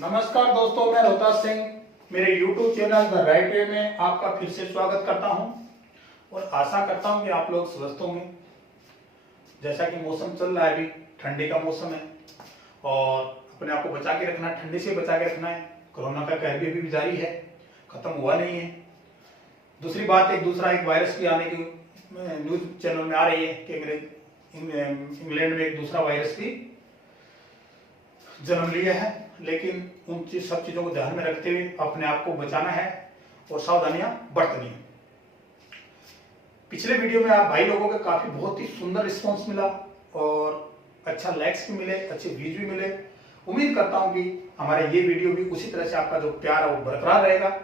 नमस्कार दोस्तों, मैं रोहतास सिंह मेरे YouTube channel the right way में आपका फिर से स्वागत करता हूं और आशा करता हूं कि आप लोग स्वस्थ होंगे। जैसा कि मौसम चल रहा है, अभी ठंडी का मौसम है और अपने आप को बचा के रखना है, ठंडी से बचा के रखना है। कोरोना का कहर भी अभी जारी है, खत्म हुआ नहीं है। दूसरी बात, एक वायरस भी आने की न्यूज चैनल में आ रही है कि इंग्लैंड में एक दूसरा वायरस भी जन्म लिया है। लेकिन सब चीजों को ध्यान में रखते हुए अपने आप को बचाना है और सावधानियां बरतनी है। पिछले वीडियो में आप भाई लोगों के काफी बहुत ही सुंदर रिस्पांस मिला और अच्छा लाइक्स भी मिले, अच्छे व्यूज भी मिले। उम्मीद करता हूं कि हमारे ये वीडियो भी उसी तरह से आपका जो प्यार है वो बरकरार रहेगा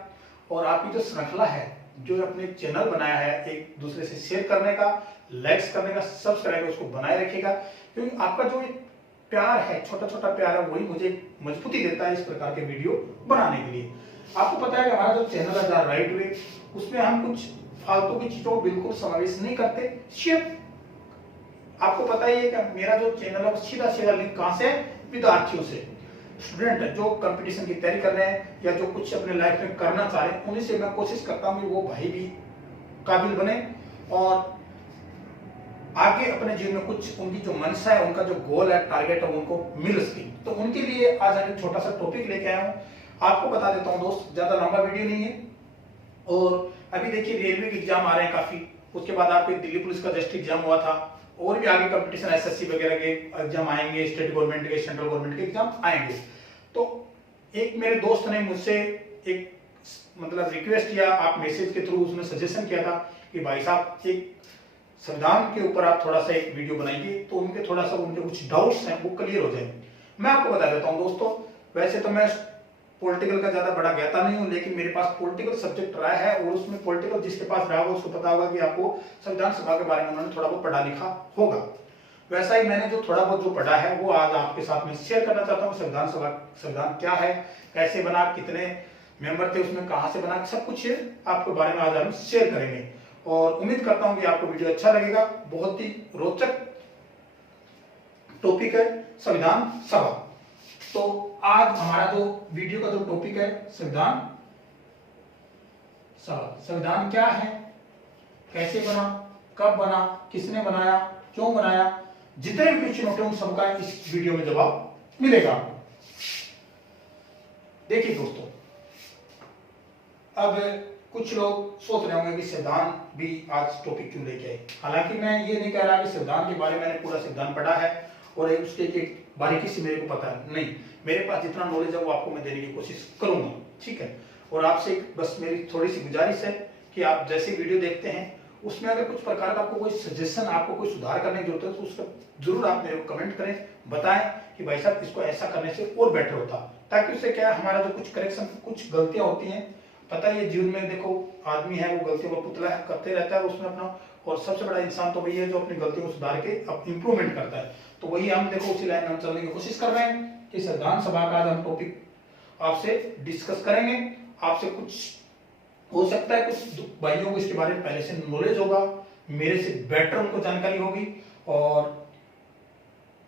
और आपकी जो श्रृंखला है, जो अपने चैनल बनाया है एक दूसरे से शेयर करने का, लाइक्स करने का, सब्सक्राइब उसको बनाए रखिएगा। क्योंकि आपका जो प्यार है, छोटा छोटा प्यार है, वही मुझे मजबूती देता है इस प्रकार के वीडियो बनाने के लिए। आपको पता है कि हमारा जो चैनल है द राइट वे, उसमें हम कुछ फालतू की चीजों को बिल्कुल समावेश नहीं करते। सिर्फ आपको पता ही है कि मेरा जो चैनल है वो सीधा सीधा लिंक कहां से, विद्यार्थियों से, स्टूडेंट जो कंपटीशन की तैयारी कर रहे हैं या जो कुछ अपने लाइफ में करना चाह रहे हैं, उन्हीं से मैं कोशिश करता हूं कि वो भाई भी काबिल बने और आगे अपने जीवन में कुछ उनकी जो मनसा है, उनका जो गोल है, टारगेट है, उनको मिल सके। तो उनके लिए आज एक छोटा सा टॉपिक लेके आया हूं। आपको बता देता हूं दोस्त, ज्यादा लंबा वीडियो नहीं है। और अभी देखिए रेलवे के एग्जाम आ रहे हैं काफी, उसके बाद आपके दिल्ली पुलिस का जस्ट एग्जाम हुआ था और भी आगे कंपटीशन एसएससी वगैरह के एग्जाम आएंगे, स्टेट गवर्नमेंट के, सेंट्रल गवर्नमेंट के एग्जाम आएंगे। तो एक मेरे दोस्त ने मुझसे एक मतलब रिक्वेस्ट किया, आप मैसेज के थ्रू उसने सजेशन किया था कि भाई साहब एक संविधान के ऊपर आप थोड़ा सा एक वीडियो बनाइए, तो उनके थोड़ा सा उनके कुछ डाउट्स हैं वो क्लियर हो जाएंगे। मैं आपको बता देता हूं दोस्तों, वैसे तो मैं पॉलिटिकल का ज्यादा बड़ा ज्ञाता नहीं हूं, लेकिन मेरे पास पॉलिटिकल सब्जेक्ट रहा है और उसमें पॉलिटिकल जिसके पास रहा होगा उसको पता होगा कि आपको संविधान सभा के बारे में उन्होंने थोड़ा बहुत पढ़ा लिखा होगा। वैसा ही मैंने जो थोड़ा बहुत जो पढ़ा है वो आज आपके साथ में शेयर करना चाहता हूँ। संविधान क्या है, कैसे बना, कितने मेंबर थे उसमें, कहां से बना, सब कुछ आपके बारे में आज हम शेयर करेंगे और उम्मीद करता हूं कि आपको वीडियो अच्छा लगेगा। बहुत ही रोचक टॉपिक है संविधान सभा। तो आज हमारा जो वीडियो का जो टॉपिक है संविधान सभा। संविधान क्या है, कैसे बना, कब बना, किसने बनाया, क्यों बनाया, जितने भी क्वेश्चन होते हैं उन सबका इस वीडियो में जवाब मिलेगा आपको। देखिए दोस्तों, अब कुछ लोग सोच रहे होंगे कि संविधान भी आज टॉपिक क्यों लेके आए। हालांकि मैं ये नहीं कह रहा कि संविधान के बारे में मैंने पूरा संविधान पढ़ा है और उसके एक बारीकी से मेरे को पता है, नहीं। मेरे पास जितना नॉलेज है वो आपको मैं देने की कोशिश करूंगा, ठीक है। और आपसे बस मेरी थोड़ी सी गुजारिश है कि आप जैसे वीडियो देखते हैं उसमें अगर कुछ प्रकार का आपको कोई सजेशन, आपको कोई सुधार करने की जरूरत है तो उसका जरूर आप मेरे को कमेंट करें, बताएं कि भाई साहब इसको ऐसा करने से और बेटर होता, ताकि उससे क्या हमारा जो कुछ करेक्शन, कुछ गलतियां होती हैं, पता ही है जीवन में, देखो आदमी है वो गलतियों का पुतला है, करते रहता है उसमें अपना, और सबसे बड़ा इंसान तो वही है जो अपनी गलतियों को सुधार के इंप्रूवमेंट करता है। तो वही हम देखो उसी लाइन में हम चलने की कोशिश कर रहे हैं कि संविधान सभा का आज हम टॉपिक आपसे डिस्कस करेंगे। आपसे कुछ हो सकता है कुछ भाइयों को इसके बारे में पहले से नॉलेज होगा, मेरे से बेटर उनको जानकारी होगी, और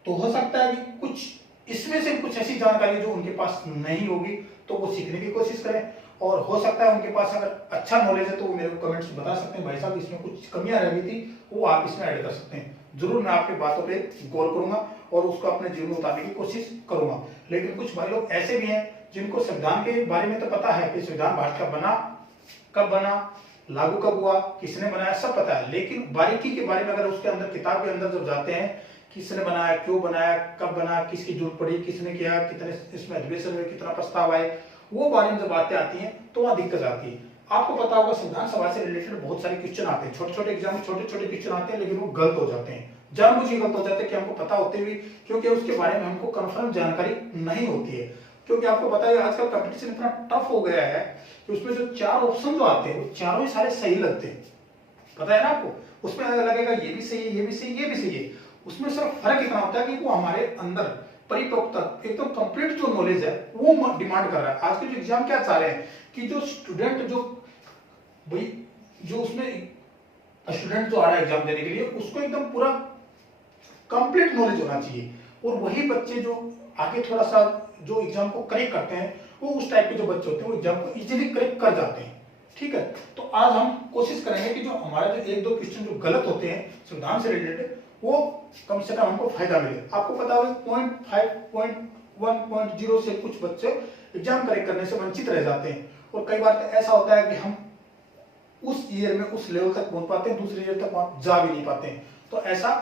तो हो सकता है कि कुछ इसमें से कुछ ऐसी जानकारी जो उनके पास नहीं होगी तो वो सीखने की कोशिश करें, और हो सकता है उनके पास अगर अच्छा नॉलेज है तो वो मेरे को कमेंट्स में बता सकते हैं, भाई साहब इसमें कुछ कमियां रह गई थी वो आप इसमें ऐड कर सकते हैं। जरूर मैं आपकी बातों पे गौर करूंगा और उसको अपने जीवन में उतारने की कोशिश करूंगा। लेकिन कुछ भाई लोग ऐसे भी हैं जिनको संविधान के बारे में तो पता है कि संविधान भारत का बना, कब बना, लागू कब हुआ, किसने बनाया, सब पता है, लेकिन बारीकी के बारे में अगर उसके अंदर, किताब के अंदर जब जाते हैं, किसने बनाया, क्यों बनाया, कब बना, किसकी जरूरत पड़ी, किसने किया, कितने इसमें अधिवेशन में कितना प्रस्ताव आए, वो बारे में जब बातें आती हैं तो वहां दिक्कत आती है। आपको पता होगा संविधान सभा से रिलेटेड बहुत सारे क्वेश्चन आते हैं, छोटे छोटे एग्जाम में छोटे छोटे क्वेश्चन आते हैं, लेकिन वो गलत हो जाते हैं, जानबूझ गलत हो जाते हैं कि हमको पता होते हुए, क्योंकि उसके बारे में हमको कंफर्म जानकारी नहीं होती है। क्योंकि आपको पता है आजकल कंपटीशन इतना टफ हो गया है कि उसमें जो 4 ऑप्शन जो आते हैं वो चारों ही सारे सही लगते हैं, पता है ना आपको। उसमें लगेगा ये भी सही है, ये भी सही, ये भी सही है, उसमें सिर्फ फर्क इतना होता है कि वो हमारे अंदर परिपक्वता, एकदम कंप्लीट जो नॉलेज है वो डिमांड कर रहा है। आज के जो एग्जाम क्या चाह रहे हैं कि जो स्टूडेंट, जो भाई जो उसमें स्टूडेंट जो आ रहा है एग्जाम देने के लिए, उसको एकदम पूरा कंप्लीट नॉलेज होना चाहिए और वही बच्चे जो आगे थोड़ा सा जो एग्जाम को करेक्ट करते हैं, वो उस टाइप के जो बच्चे होते हैं वो एग्जाम को इजीली करेक्ट कर जाते हैं। ठीक है, तो आज हम कोशिश करेंगे कि जो हमारे जो एक दो क्वेश्चन जो गलत होते हैं संविधान से रिलेटेड, वो कम से कम हमको फायदा मिले। आपको पता होगा 0.5 0.1 से कुछ बच्चे एग्जाम करेक्ट करने से वंचित रह जाते हैं, और कई बार तो ऐसा होता है कि हम उस ईयर में उस लेवल तक पहुंच पाते हैं, दूसरे ईयर तक जा भी नहीं पाते हैं। तो ऐसा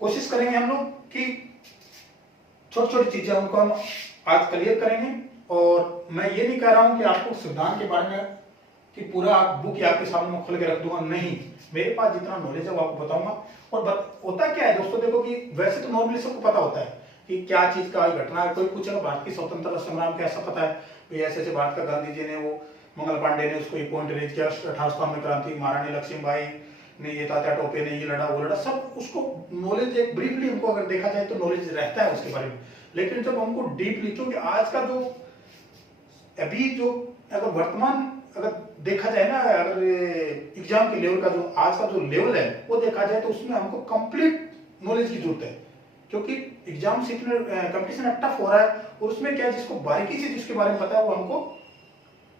कोशिश करेंगे हम लोग कि छोटी छोटी चीजें उनको हम आज क्लियर करेंगे। और मैं ये नहीं कह रहा हूं कि आपको संविधान के बारे में कि पूरा बुक आपके सामने मैं खोल के रख दूंगा, नहीं, मेरे पास जितना नॉलेज है वो आपको बताऊंगा। और होता क्या है दोस्तों, देखो कि वैसे तो नॉर्मली सबको पता होता है कि क्या चीज का घटना है। कोई पूछेगा भारत की स्वतंत्रता संग्राम कैसा पता है, भाई ऐसे ऐसे भारत का गांधी जी ने वो मंगल पांडे ने उसको एक पॉइंट रेज किया, 18 में क्रांति, महारानी लक्ष्मीबाई ने ये, तात्या टोपे ने ये लड़ा वो लड़ा, सब उसको नॉलेज एक ब्रीफली उनको अगर देखा जाए तो नॉलेज रहता है उसके बारे में। लेकिन जब हमको डीपली, क्योंकि आज का जो अभी जो अगर वर्तमान अगर देखा जाए ना, अगर एग्जाम के लेवल का जो आज का जो लेवल है वो देखा जाए तो उसमें हमको कंप्लीट नॉलेज की जरूरत है, क्योंकि एग्जाम से कंपटीशन टफ हो रहा है। और उसमें क्या है, जिसको बारीकी से जिसके बारे में पता है वो हमको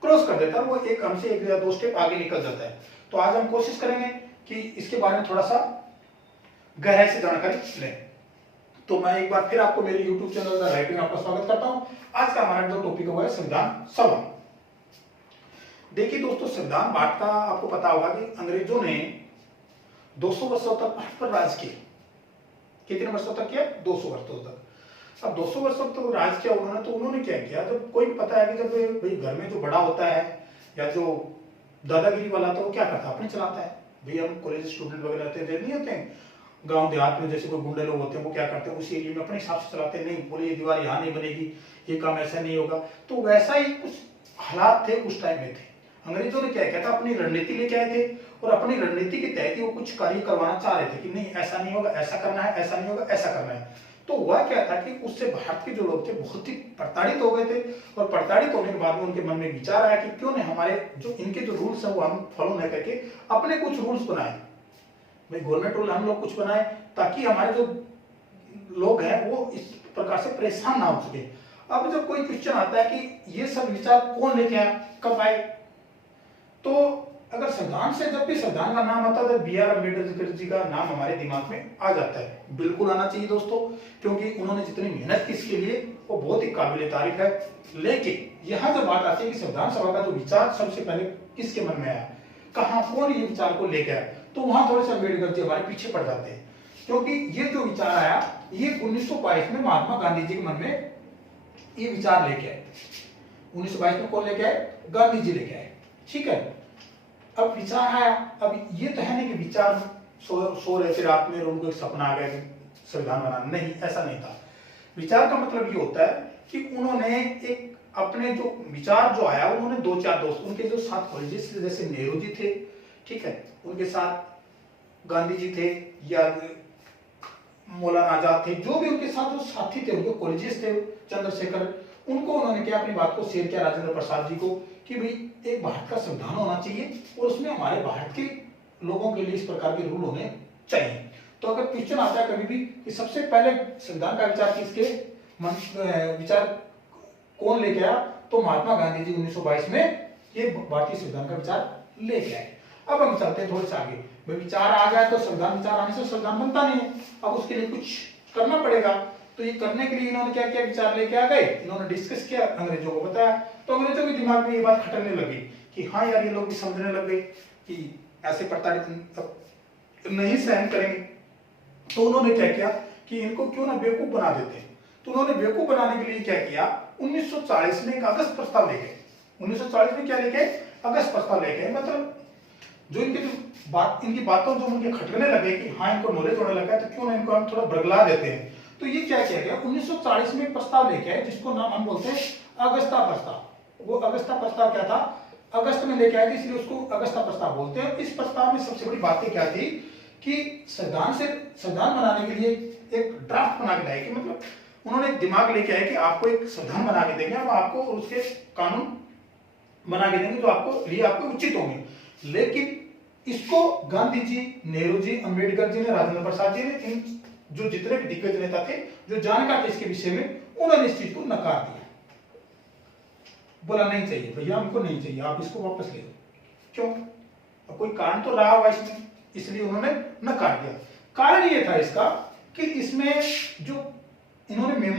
क्रॉस कर देता है, वो एक हमसे एक या दो स्टेप आगे निकल जाता है। तो आज हम कोशिश करेंगे कि इसके बारे में थोड़ा सा गहराई से जानकारी लें। तो मैं एक बार फिर आपको मेरे YouTube चैनल द राइटिंग आपका स्वागत करता हूं। आज का हमारा जो टॉपिक है संविधान सभा। देखिए दोस्तों, संविधान भारत का आपको पता होगा कि अंग्रेजों ने 200 वर्षों तक भारत पर राज किया। कितने वर्षों तक किया? 200 वर्षों तक। अब 200 वर्षों तक राज किया उन्होंने, तो उन्होंने क्या किया, जब कोई पता है कि जब भाई घर में जो बड़ा होता है या जो दादागिरी वाला, तो वो क्या करता है, अपने चलाता है। भाई हम कॉलेज स्टूडेंट वगैरह रहते हैं, नहीं होते हैं गांव देहात में, जैसे कोई गुंडे लोग होते हैं, वो क्या करते हैं उसी एरिया में अपने हिसाब से चलाते हैं। नहीं, बोले ये दीवार यहाँ नहीं बनेगी, ये काम ऐसा नहीं होगा। तो वैसा ही कुछ हालात थे उस टाइम में थे। अंग्रेजों ने क्या किया था, अपनी रणनीति लेके आए थे, और अपनी रणनीति के तहत ही वो कुछ कार्य करवाना चाह रहे थे कि नहीं ऐसा नहीं होगा, ऐसा करना है, ऐसा नहीं होगा, ऐसा करना है। तो हुआ क्या था कि उससे भारत के जो लोग थे बहुत ही प्रताड़ित हो गए थे, और प्रताड़ित होने के बाद में उनके मन में विचार आया कि क्यों नहीं हमारे जो इनके जो रूल्स है वो हम फॉलो नहीं करके अपने कुछ रूल्स बनाए। भाई गवर्नमेंट रूल हम लोग कुछ बनाए ताकि हमारे जो लोग हैं वो इस प्रकार से परेशान ना हो सके। अब जब कोई क्वेश्चन आता है कि ये सब विचार कौन लेके आया, कब आए, तो अगर संविधान से जब भी संविधान का नाम आता है तो B.R. अम्बेडकर जी का नाम हमारे दिमाग में आ जाता है। बिल्कुल आना चाहिए दोस्तों, क्योंकि उन्होंने जितनी मेहनत की इसके लिए वो बहुत ही काबिल तारीफ है। लेकिन यहाँ जब बात आती है कि संविधान सभा का जो विचार सबसे पहले किसके मन में आया, कहाँ, कौन ये विचार को लेकर आया, तो वहां थोड़े से अम्बेडकर जी हमारे पीछे पड़ जाते हैं। क्योंकि ये जो विचार आया ये 1922 में महात्मा गांधी जी के मन में ये विचार लेके आए। 1922 में कौन लेके आए? गांधी जी लेके आए। ठीक है, अब विचार आया। अब ये तो है नहीं कि विचार सो रहे थे रात में और उनको एक सपना आ गया कि संविधान बनाना, नहीं, ऐसा नहीं था। विचार का मतलब ये होता है कि उन्होंने एक अपने जो विचार जो आया, उन्होंने दो चार दोस्त उनके जो साथ कॉलेजेस थे, जैसे नेहरू जी थे, ठीक है, उनके साथ गांधी जी थे या मौलाना आजाद थे, जो भी उनके साथ जो साथी थे, उनके कॉलेजेस थे, चंद्रशेखर, उनको उन्होंने क्या अपनी बात को शेयर किया राजेंद्र प्रसाद जी को कि भाई एक भारत का संविधान होना चाहिए और उसमें हमारे भारत के लोगों के लिए इस प्रकार के रूल होने चाहिए। तो अगर क्वेश्चन आता है कभी भी कि सबसे पहले संविधान का विचार किसके विचार कौन लेके आया, तो महात्मा गांधी जी 1922 में ये भारतीय संविधान का विचार लेके आए। अब हम चलते हैं थोड़े से आगे। भाई विचार आ गया तो संविधान, विचार आने से संविधान बनता नहीं है, अब उसके लिए कुछ करना पड़ेगा। तो ये करने के लिए इन्होंने क्या किया, विचार लेके आ गए, इन्होंने डिस्कस किया, अंग्रेजों को बताया, तो अंग्रेजों के दिमाग में ये बात खटकने लगी कि हाँ यार, ये लोग भी समझने लग गए कि ऐसे प्रताड़ित नहीं सहन करेंगे। तो उन्होंने क्या किया कि इनको क्यों ना बेवकूफ बना देते। तो उन्होंने बेवकूफ बनाने के लिए क्या किया, 1940 में एक अगस्त प्रस्ताव लेके, 1940 में क्या लेके, अगस्त प्रस्ताव लेके, मतलब जो इनके जो बात, इनकी बातों जो मुझे खटकने लगे कि हाँ इनको नॉलेज होने लगा है, तो क्यों ना इनको हम थोड़ा बरगला देते हैं। तो ये क्या किया गया, 1940 में प्रस्ताव लेके आए जिसको नाम हम बोलते हैं अगस्ता प्रस्ताव। वो अगस्ता प्रस्ताव क्या था, अगस्त में लेके आए थे, इसलिए उसको अगस्ता प्रस्ताव बोलते हैं। इस प्रस्ताव में सबसे बड़ी बातें क्या थी कि संविधान बनाने के लिए एक ड्राफ्ट बना के लाए, कि मतलब उन्होंने एक दिमाग लेके आए कि आपको एक संविधान बना के देंगे, हम आपको उसके कानून बना के देंगे जो आपको लिए आपको उचित होंगे। लेकिन इसको गांधी जी, नेहरू जी, अंबेडकर जी ने, राजेंद्र प्रसाद जी ने, इन जो जितने भी दिग्गज नेता थे, जो जानकार थे इसके विषय में, उन्होंने इस चीज को नकार दिया। बोला नहीं चाहिए भैया, हमको नहीं चाहिए, आप इसको वापस ले लो। क्यों? अब कोई कारण तो रहा होगा इसमें, इसलिए उन्होंने नकार दिया। कारण ये था इसका कि इसमें जो इन्होंने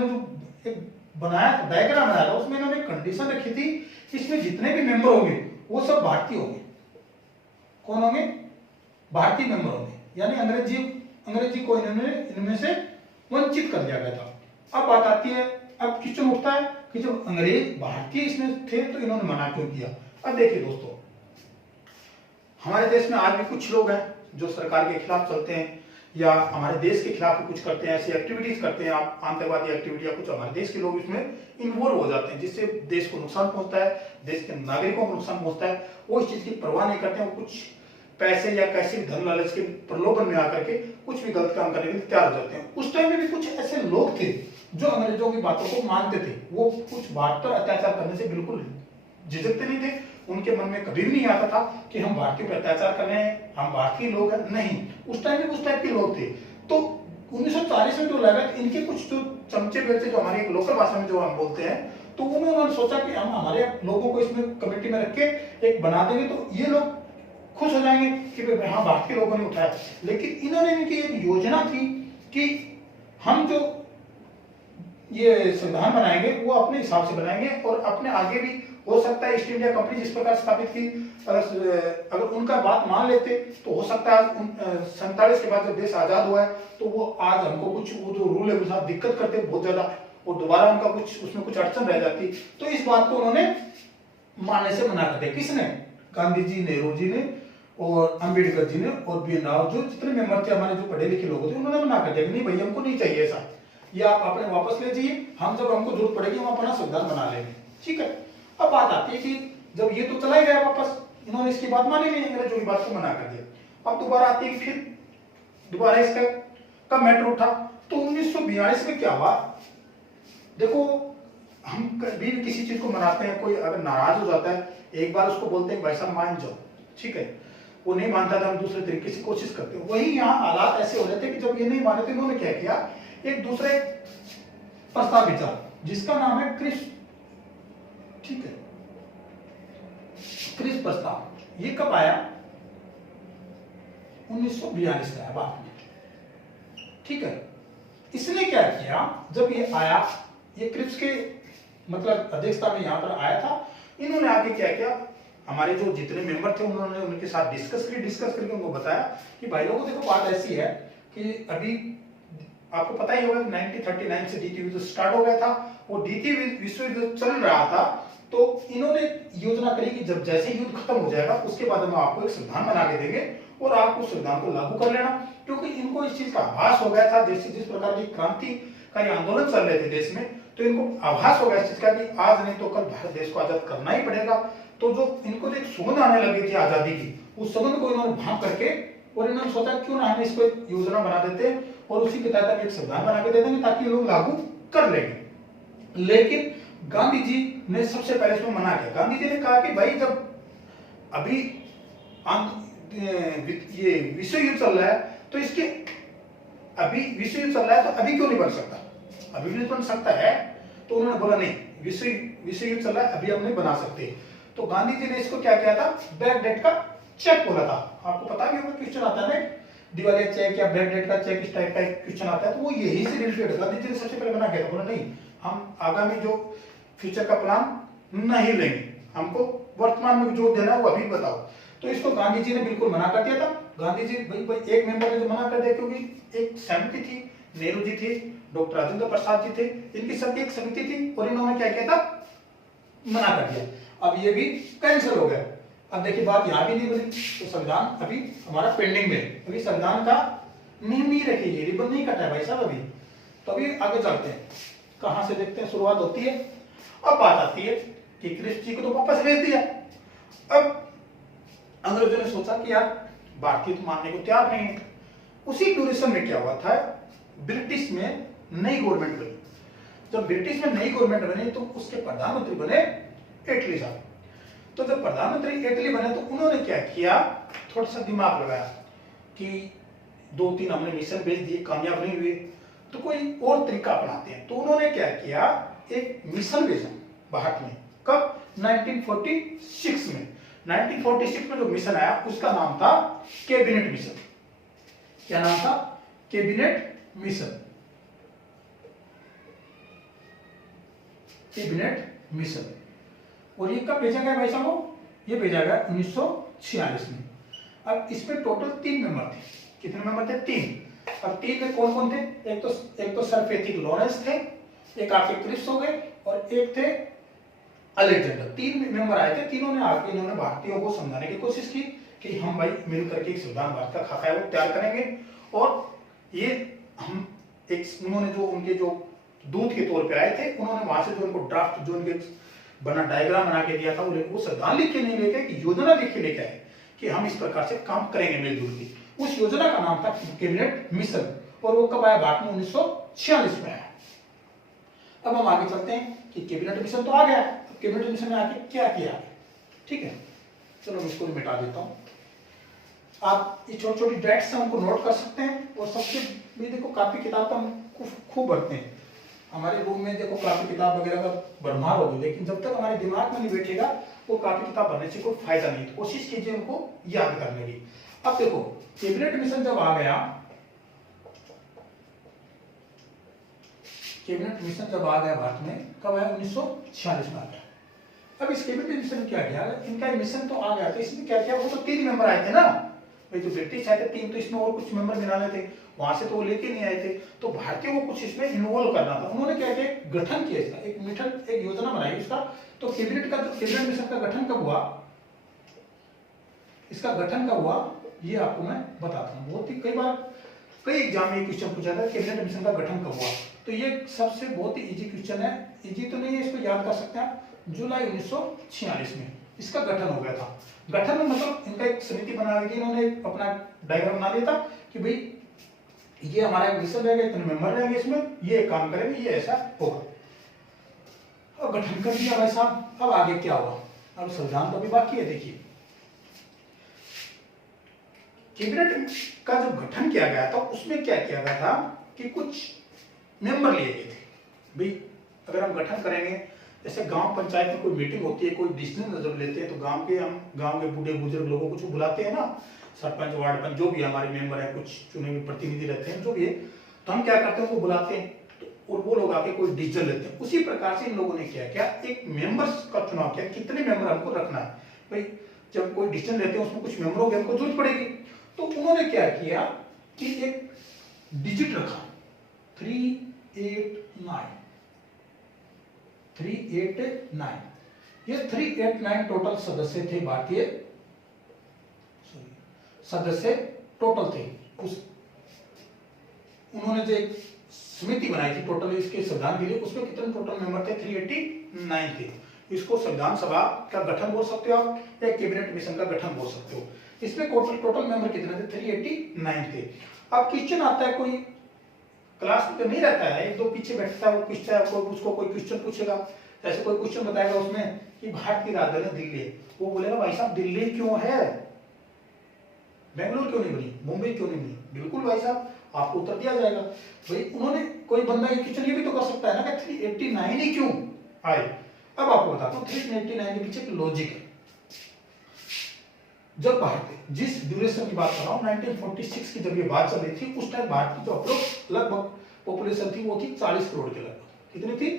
जो एक बनाया था, डायग्राम बनाया था, उसमें इन्होंने कंडीशन रखी थी, इसमें जितने भी मेंबर होंगे वो सब भारतीय होंगे। कौन होंगे? भारतीय मेंबर होंगे, यानी अंग्रेजी को इन्होंने इनमें से वंचित कर दिया गया था। अब बात आती है, अब क्वेश्चन उठता है कि जब अंग्रेज भारतीय इसमें थे तो इन्होंने मना क्यों किया? अब देखिए दोस्तों, हमारे देश में आज भी कुछ लोग हैं जो सरकार के खिलाफ चलते हैं या हमारे देश के खिलाफ कुछ करते हैं, ऐसी एक्टिविटीज करते हैं, आतंकवादी एक्टिविटी या कुछ, हमारे देश के लोग इसमें इन्वॉल्व हो जाते हैं, जिससे देश को नुकसान पहुंचता है, देश के नागरिकों को नुकसान पहुंचता है। वो इस चीज की परवाह नहीं करते हैं, वो कुछ पैसे या कैसे भी धन लालच के प्रलोभन में आकर के कुछ भी गलत काम करने के लिए तैयार हो जाते हैं। उस टाइम में भी कुछ ऐसे लोग थे जो अंग्रेजों की बातों को मानते थे, वो कुछ भारत पर अत्याचार करने से बिल्कुल झिझकते नहीं थे। उनके मन में कभी भी नहीं आता था कि हम भारतीयों पर अत्याचार कर रहे हैं, हम भारतीय लोग हैं, नहीं। उस टाइम में उस टाइप के लोग थे। तो 1940 में जो लगा, इनके कुछ जो चमचे बेलचे जो हमारी एक लोकल भाषा में जो हम बोलते हैं, तो उन्होंने सोचा कि हम हमारे लोगों को इसमें कमेटी में रख के एक बना देंगे तो ये लोग खुश हो जाएंगे कि हाँ भारतीय लोगों ने उठाया। लेकिन इन्होंने इनकी एक योजना थी कि हम जो ये संविधान बनाएंगे वो अपने हिसाब से बनाएंगे और अपने आगे भी हो सकता है ईस्ट इंडिया कंपनी जिस प्रकार स्थापित की, अगर उनका बात मान लेते तो हो सकता है 47 के बाद जब देश आजाद हुआ है तो वो आज हमको कुछ वो जो रूल है उसके साथ दिक्कत करते बहुत ज्यादा, और दोबारा उनका कुछ उसमें कुछ अड़चन रह जाती। तो इस बात को उन्होंने मानने से मना कर दिया। किसने? गांधी जी, नेहरू जी ने और अंबेडकर जी ने और बी एन राव, जो जितने मेंबर थे हमारे जो पढ़े लिखे लोग थे, उन्होंने मना कर दिया कि नहीं भैया हमको नहीं चाहिए ऐसा, ये आप अपने वापस ले जाइए, हम जब हमको जरूरत पड़ेगी हम अपना संविधान बना लेंगे। ठीक है। अब बात आती है कि जब ये तो चला ही गया वापस, इन्होंने इसकी बात मानी नहीं, अंग्रेजों की बात को मना कर दिया। अब दोबारा आती है कि फिर दोबारा इसका कब मैटर उठा, तो 1942 में क्या हुआ? देखो, हम कभी भी किसी चीज को मनाते हैं, कोई अगर नाराज हो जाता है, एक बार उसको बोलते हैं भाई साहब मान जाओ, ठीक है, वो नहीं मानता था, हम दूसरे तरीके से कोशिश करते हैं। वही यहाँ हालात ऐसे हो रहे थे कि जब ये नहीं माने थे, इन्होंने क्या किया, एक दूसरे प्रस्ताव भेजा जिसका नाम है क्रिप्स। ठीक है, क्रिप्स प्रस्ताव। ये कब आया? 1942 का है बाद में। ठीक है, इसने क्या किया, जब ये आया, ये क्रिप्स के मतलब अध्यक्षता में यहाँ पर आया था, इन्होंने आके क्या किया, हमारे जो जितने मेंबर थे उन्होंने उनके साथ डिस्कस करके उनको बताया कि भाई लोगों देखो बात ऐसी है कि अभी आपको पता ही होगा कि 1939 से द्वितीय युद्ध स्टार्ट हो गया था, वो द्वितीय विश्व युद्ध चल रहा था। तो इन्होंने योजना करी कि जब जैसे युद्ध खत्म हो जाएगा उसके बाद हम आपको एक संविधान बना के देंगे और आप उस संविधान को लागू कर लेना, क्योंकि इनको इस चीज का आभास हो गया था, जैसे जिस प्रकार की क्रांतिकारी आंदोलन चल रहे थे देश में, तो इनको आभास हो गया इस चीज का कि आज नहीं तो कल भारत देश को आजाद करना ही पड़ेगा। तो जो इनको एक सुगंध आने लगी थी आजादी की, उस सुगंध को इन्होंने भांप करके और इन्होंने सोचा क्यों ना हम इसको एक योजना बना देते हैं और उसी के तहत एक संविधान बना के दे देंगे ताकि लोग लागू कर लेंगे। लेकिन गांधी जी ने सबसे पहले इसमें मना किया। गांधी जी ने कहा कि भाई जब अभी ये विश्व युद्ध चल रहा है तो इसके अभी विश्व युद्ध चल रहा है तो अभी क्यों नहीं बन सकता, अभी भी बन सकता है। तो उन्होंने बोला नहीं, विश्व युद्ध चल रहा है अभी हम नहीं बना सकते। तो गांधी जी ने इसको क्या किया था, बैक डेट का चेक बोला था। आपको पता भी होगा क्वेश्चन आता है दिवालिया चेक या बैक डेट का चेक, इस टाइप का क्वेश्चन आता है, तो वो यही से रिलेटेड। गांधी जी ने सबसे पहले मना किया था, बोला नहीं हम आगामी जो फ्यूचर का प्लान नहीं लेंगे, हमको वर्तमान में जो देना है वो अभी बताओ। तो इसको गांधी जी ने बिल्कुल मना कर दिया था। गांधी जी भाई एक मेंबर ने जो मना कर दिया, क्योंकि एक समिति थी, नेहरू जी थे, डॉक्टर राजेंद्र प्रसाद जी थे, इनकी सबकी एक समिति थी और इन्होंने क्या किया था, मना कर दिया। अब ये भी कैंसिल हो गया। अब देखिए बात यहाँ भी नहीं बनी, तो संविधान अभी हमारा पेंडिंग में, अभी संविधान का नींव नहीं रखी है, रिबन नहीं कटा है भाई साहब अभी। तो अभी आगे चलते हैं, कहां से देखते हैं, शुरुआत होती है। अब बात आती है कि क्रिप्स जी को तो वापस भेज दिया। अब अंग्रेजों ने सोचा कि यार भारतीय तो मानने को तैयार नहीं है। उसी ड्यूरेशन में क्या हुआ था, ब्रिटिश में नई गवर्नमेंट बनी। जब ब्रिटिश में नई गवर्नमेंट बनी तो उसके प्रधानमंत्री बने इटली साहब। तो जब प्रधानमंत्री इटली बने तो उन्होंने क्या किया, थोड़ा सा दिमाग लगाया कि 2-3 हमने मिशन भेज दिए, कामयाब नहीं हुए, तो कोई और तरीका अपनाते हैं। तो उन्होंने क्या किया, एक मिशन भेजा भारत में। कब? 1946 में। 1946 में जो मिशन आया उसका नाम था कैबिनेट मिशन। क्या नाम था? Cabinet mission. Cabinet mission. और ये कब भेजा गया भाई साहब? ये भेजा गया 1946 में। अब इसमें टोटल 3 मेंबर थे। कितने मेंबर थे? 3। अब 3 में कौन कौन थे? एक तो सर पैट्रिक लॉरेंस थे, एक आपके क्रिप्स हो गए, और एक थे अलेक्जेंडर। 3 मेंबर आए थे। तीनों ने आके इन्होंने भारतीयों को समझाने की कोशिश की कि हम भाई मिल करके एक संविधान भारत का खाका है वो तैयार करेंगे, और ये हम एक, उन्होंने जो उनके जो दूत के तौर पे आए थे, उन्होंने वहां से जो उनको ड्राफ्ट, जो उनके बना डायग्राम बना के दिया था, वो संविधान लिख के नहीं लेके, कि योजना लिख के लेके आए कि हम इस प्रकार से काम करेंगे मिलजुल के। उस योजना का नाम था कैबिनेट मिशन, और वो कब आया भारत में? 1946 में आया। अब हम आगे चलते हैं कि कैबिनेट मिशन तो आ गया, अब कैबिनेट मिशन में आके क्या किया, ठीक है। चलो मैं इसको मिटा देता हूं। आप ये छोटी छोटी डेट्स हैं उनको नोट कर सकते हैं, और सबसे भी देखो कापी किताब तो हम खूब भरते हैं, हमारे रूम में देखो कापी किताब वगैरह का भरमार होगी, लेकिन जब तक हमारे दिमाग में नहीं बैठेगा वो कापी किताब भरने से कोई फायदा नहीं। तो कोशिश कीजिए उनको याद करने की। अब देखो कैबिनेट मिशन जब आ गया, कैबिनेट मिशन जब आ गया भारत में, कब आया? 1946 में आ गया। अब इस कैबिनेट मिशन में क्या किया? इनका मिशन तो आ गया था, इसमें क्या किया? वो तो 3 मेंबर आए थे ना भाई, तो ब्रिटिश आए थे 3, तो इसमें और कुछ मेंबर मिलाने थे, वहां से तो वो लेके नहीं आए थे, तो भारतीयों को कुछ इसमें इन्वॉल्व करना था। उन्होंने क्या किया? गठन किया इसका, एक योजना बनाई इसका। तो कैबिनेट मिशन का गठन कब हुआ? इसका गठन कब हुआ ये आपको मैं बताता हूँ। बहुत ही कई एग्जाम में क्वेश्चन पूछा था, कैबिनेट मिशन का गठन कब हुआ। तो ये सबसे बहुत ही इजी क्वेश्चन है, इजी तो नहीं है, इसको याद कर सकते हैं। जुलाई 1946 में इसका गठन हो गया था। गठन में मतलब इनका एक समिति बना ली थी, इन्होंने अपना डायग्राम बना लिया था कि भाई ये हमारा एक मिशन रहेगा, इतने मेंबर रहेंगे इसमें, ये काम करेंगे, ये ऐसा होगा। अब गठन कर दिया भाई साहब। अब आगे क्या हुआ? अब संविधान तो अभी बाकी है। देखिए कैबिनेट का जो गठन किया गया था उसमें क्या किया गया था कि कुछ मेंबर लिए गए थे। भाई अगर हम गठन करेंगे, जैसे गांव पंचायत में कोई मीटिंग होती है, कोई डिसीजन जब लेते हैं, तो गांव के बूढ़े बुजुर्ग लोगों को बुलाते हैं ना, सरपंच, वार्ड पंच, जो भी हमारे मेंबर है, कुछ चुने हुए प्रतिनिधि रहते हैं, जो भी है, तो हम क्या करते हैं, वो बुलाते हैं, तो और वो लोग आके कोई डिसीजन लेते हैं। उसी प्रकार से इन लोगों ने क्या किया, एक मेंबर्स का चुनाव किया, कितने मेंबर हमको रखना है। भाई जब कोई डिसीजन लेते हैं उसमें कुछ मेंबरों की हमको जरूरत पड़ेगी, तो उन्होंने क्या किया कि एक डिजिट रखा, 389। ये 389 टोटल सदस्य थे, भारतीय सदस्य टोटल थे। उन्होंने जो एक समिति बनाई थी टोटल इसके संविधान के लिए, उसमें कितने टोटल मेंबर थे? 389 थे। इसको संविधान सभा का गठन बोल सकते हो आप, या कैबिनेट मिशन का गठन बोल सकते हो। इसमें टोटल मेंबर कितने थे? 389 थे। अब क्वेश्चन आता है, कोई क्लास में तो नहीं रहता है, एक दो पीछे बैठता है, वो पूछता है, उसको कोई क्वेश्चन पूछेगा, जैसे कोई क्वेश्चन बताएगा उसमें कि भारत की राजधानी दिल्ली है, वो बोलेगा भाई साहब दिल्ली क्यों है, बेंगलुरु क्यों नहीं बनी, मुंबई क्यों नहीं बनी? बिल्कुल भाई साहब आपको उत्तर दिया जाएगा। भाई उन्होंने कोई बंदा ये क्वेश्चन ये भी तो कर सकता है ना कि 389 ही क्यों आए। अब आपको बताता हूँ 389 के पीछे लॉजिक है। जब भारत, जिस ड्यूरेशन की बात कर रहा हूँ 1946 की जब ये बात चल रही थी, उस टाइम भारत की जो अप्रोक्स लगभग पॉपुलेशन थी वो थी 40 करोड़ के लगभग। कितनी थी?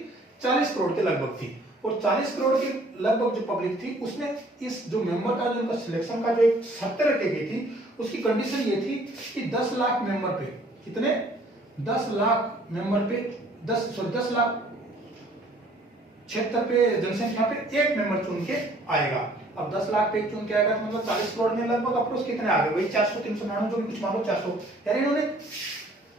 40 करोड़ के लगभग थी। और 40 करोड़ के लगभग जो पब्लिक थी उसमें इस जो मेंबर का जो इनका सिलेक्शन का जो एक शर्त रखी गई थी, उसकी कंडीशन ये थी कि 10 लाख मेंबर पे, कितने? 10 लाख मेंबर पे 10 लाख क्षेत्र पे जनसंख्या पे एक मेंबर चुन के आएगा। अब 10 लाख पे चुन के आएगा तो मतलब 40 करोड़ में लगभग अप्रोक्स कितने आ गए? वही 400 399 जो भी कुछ मान लो 400, यानी इन्होंने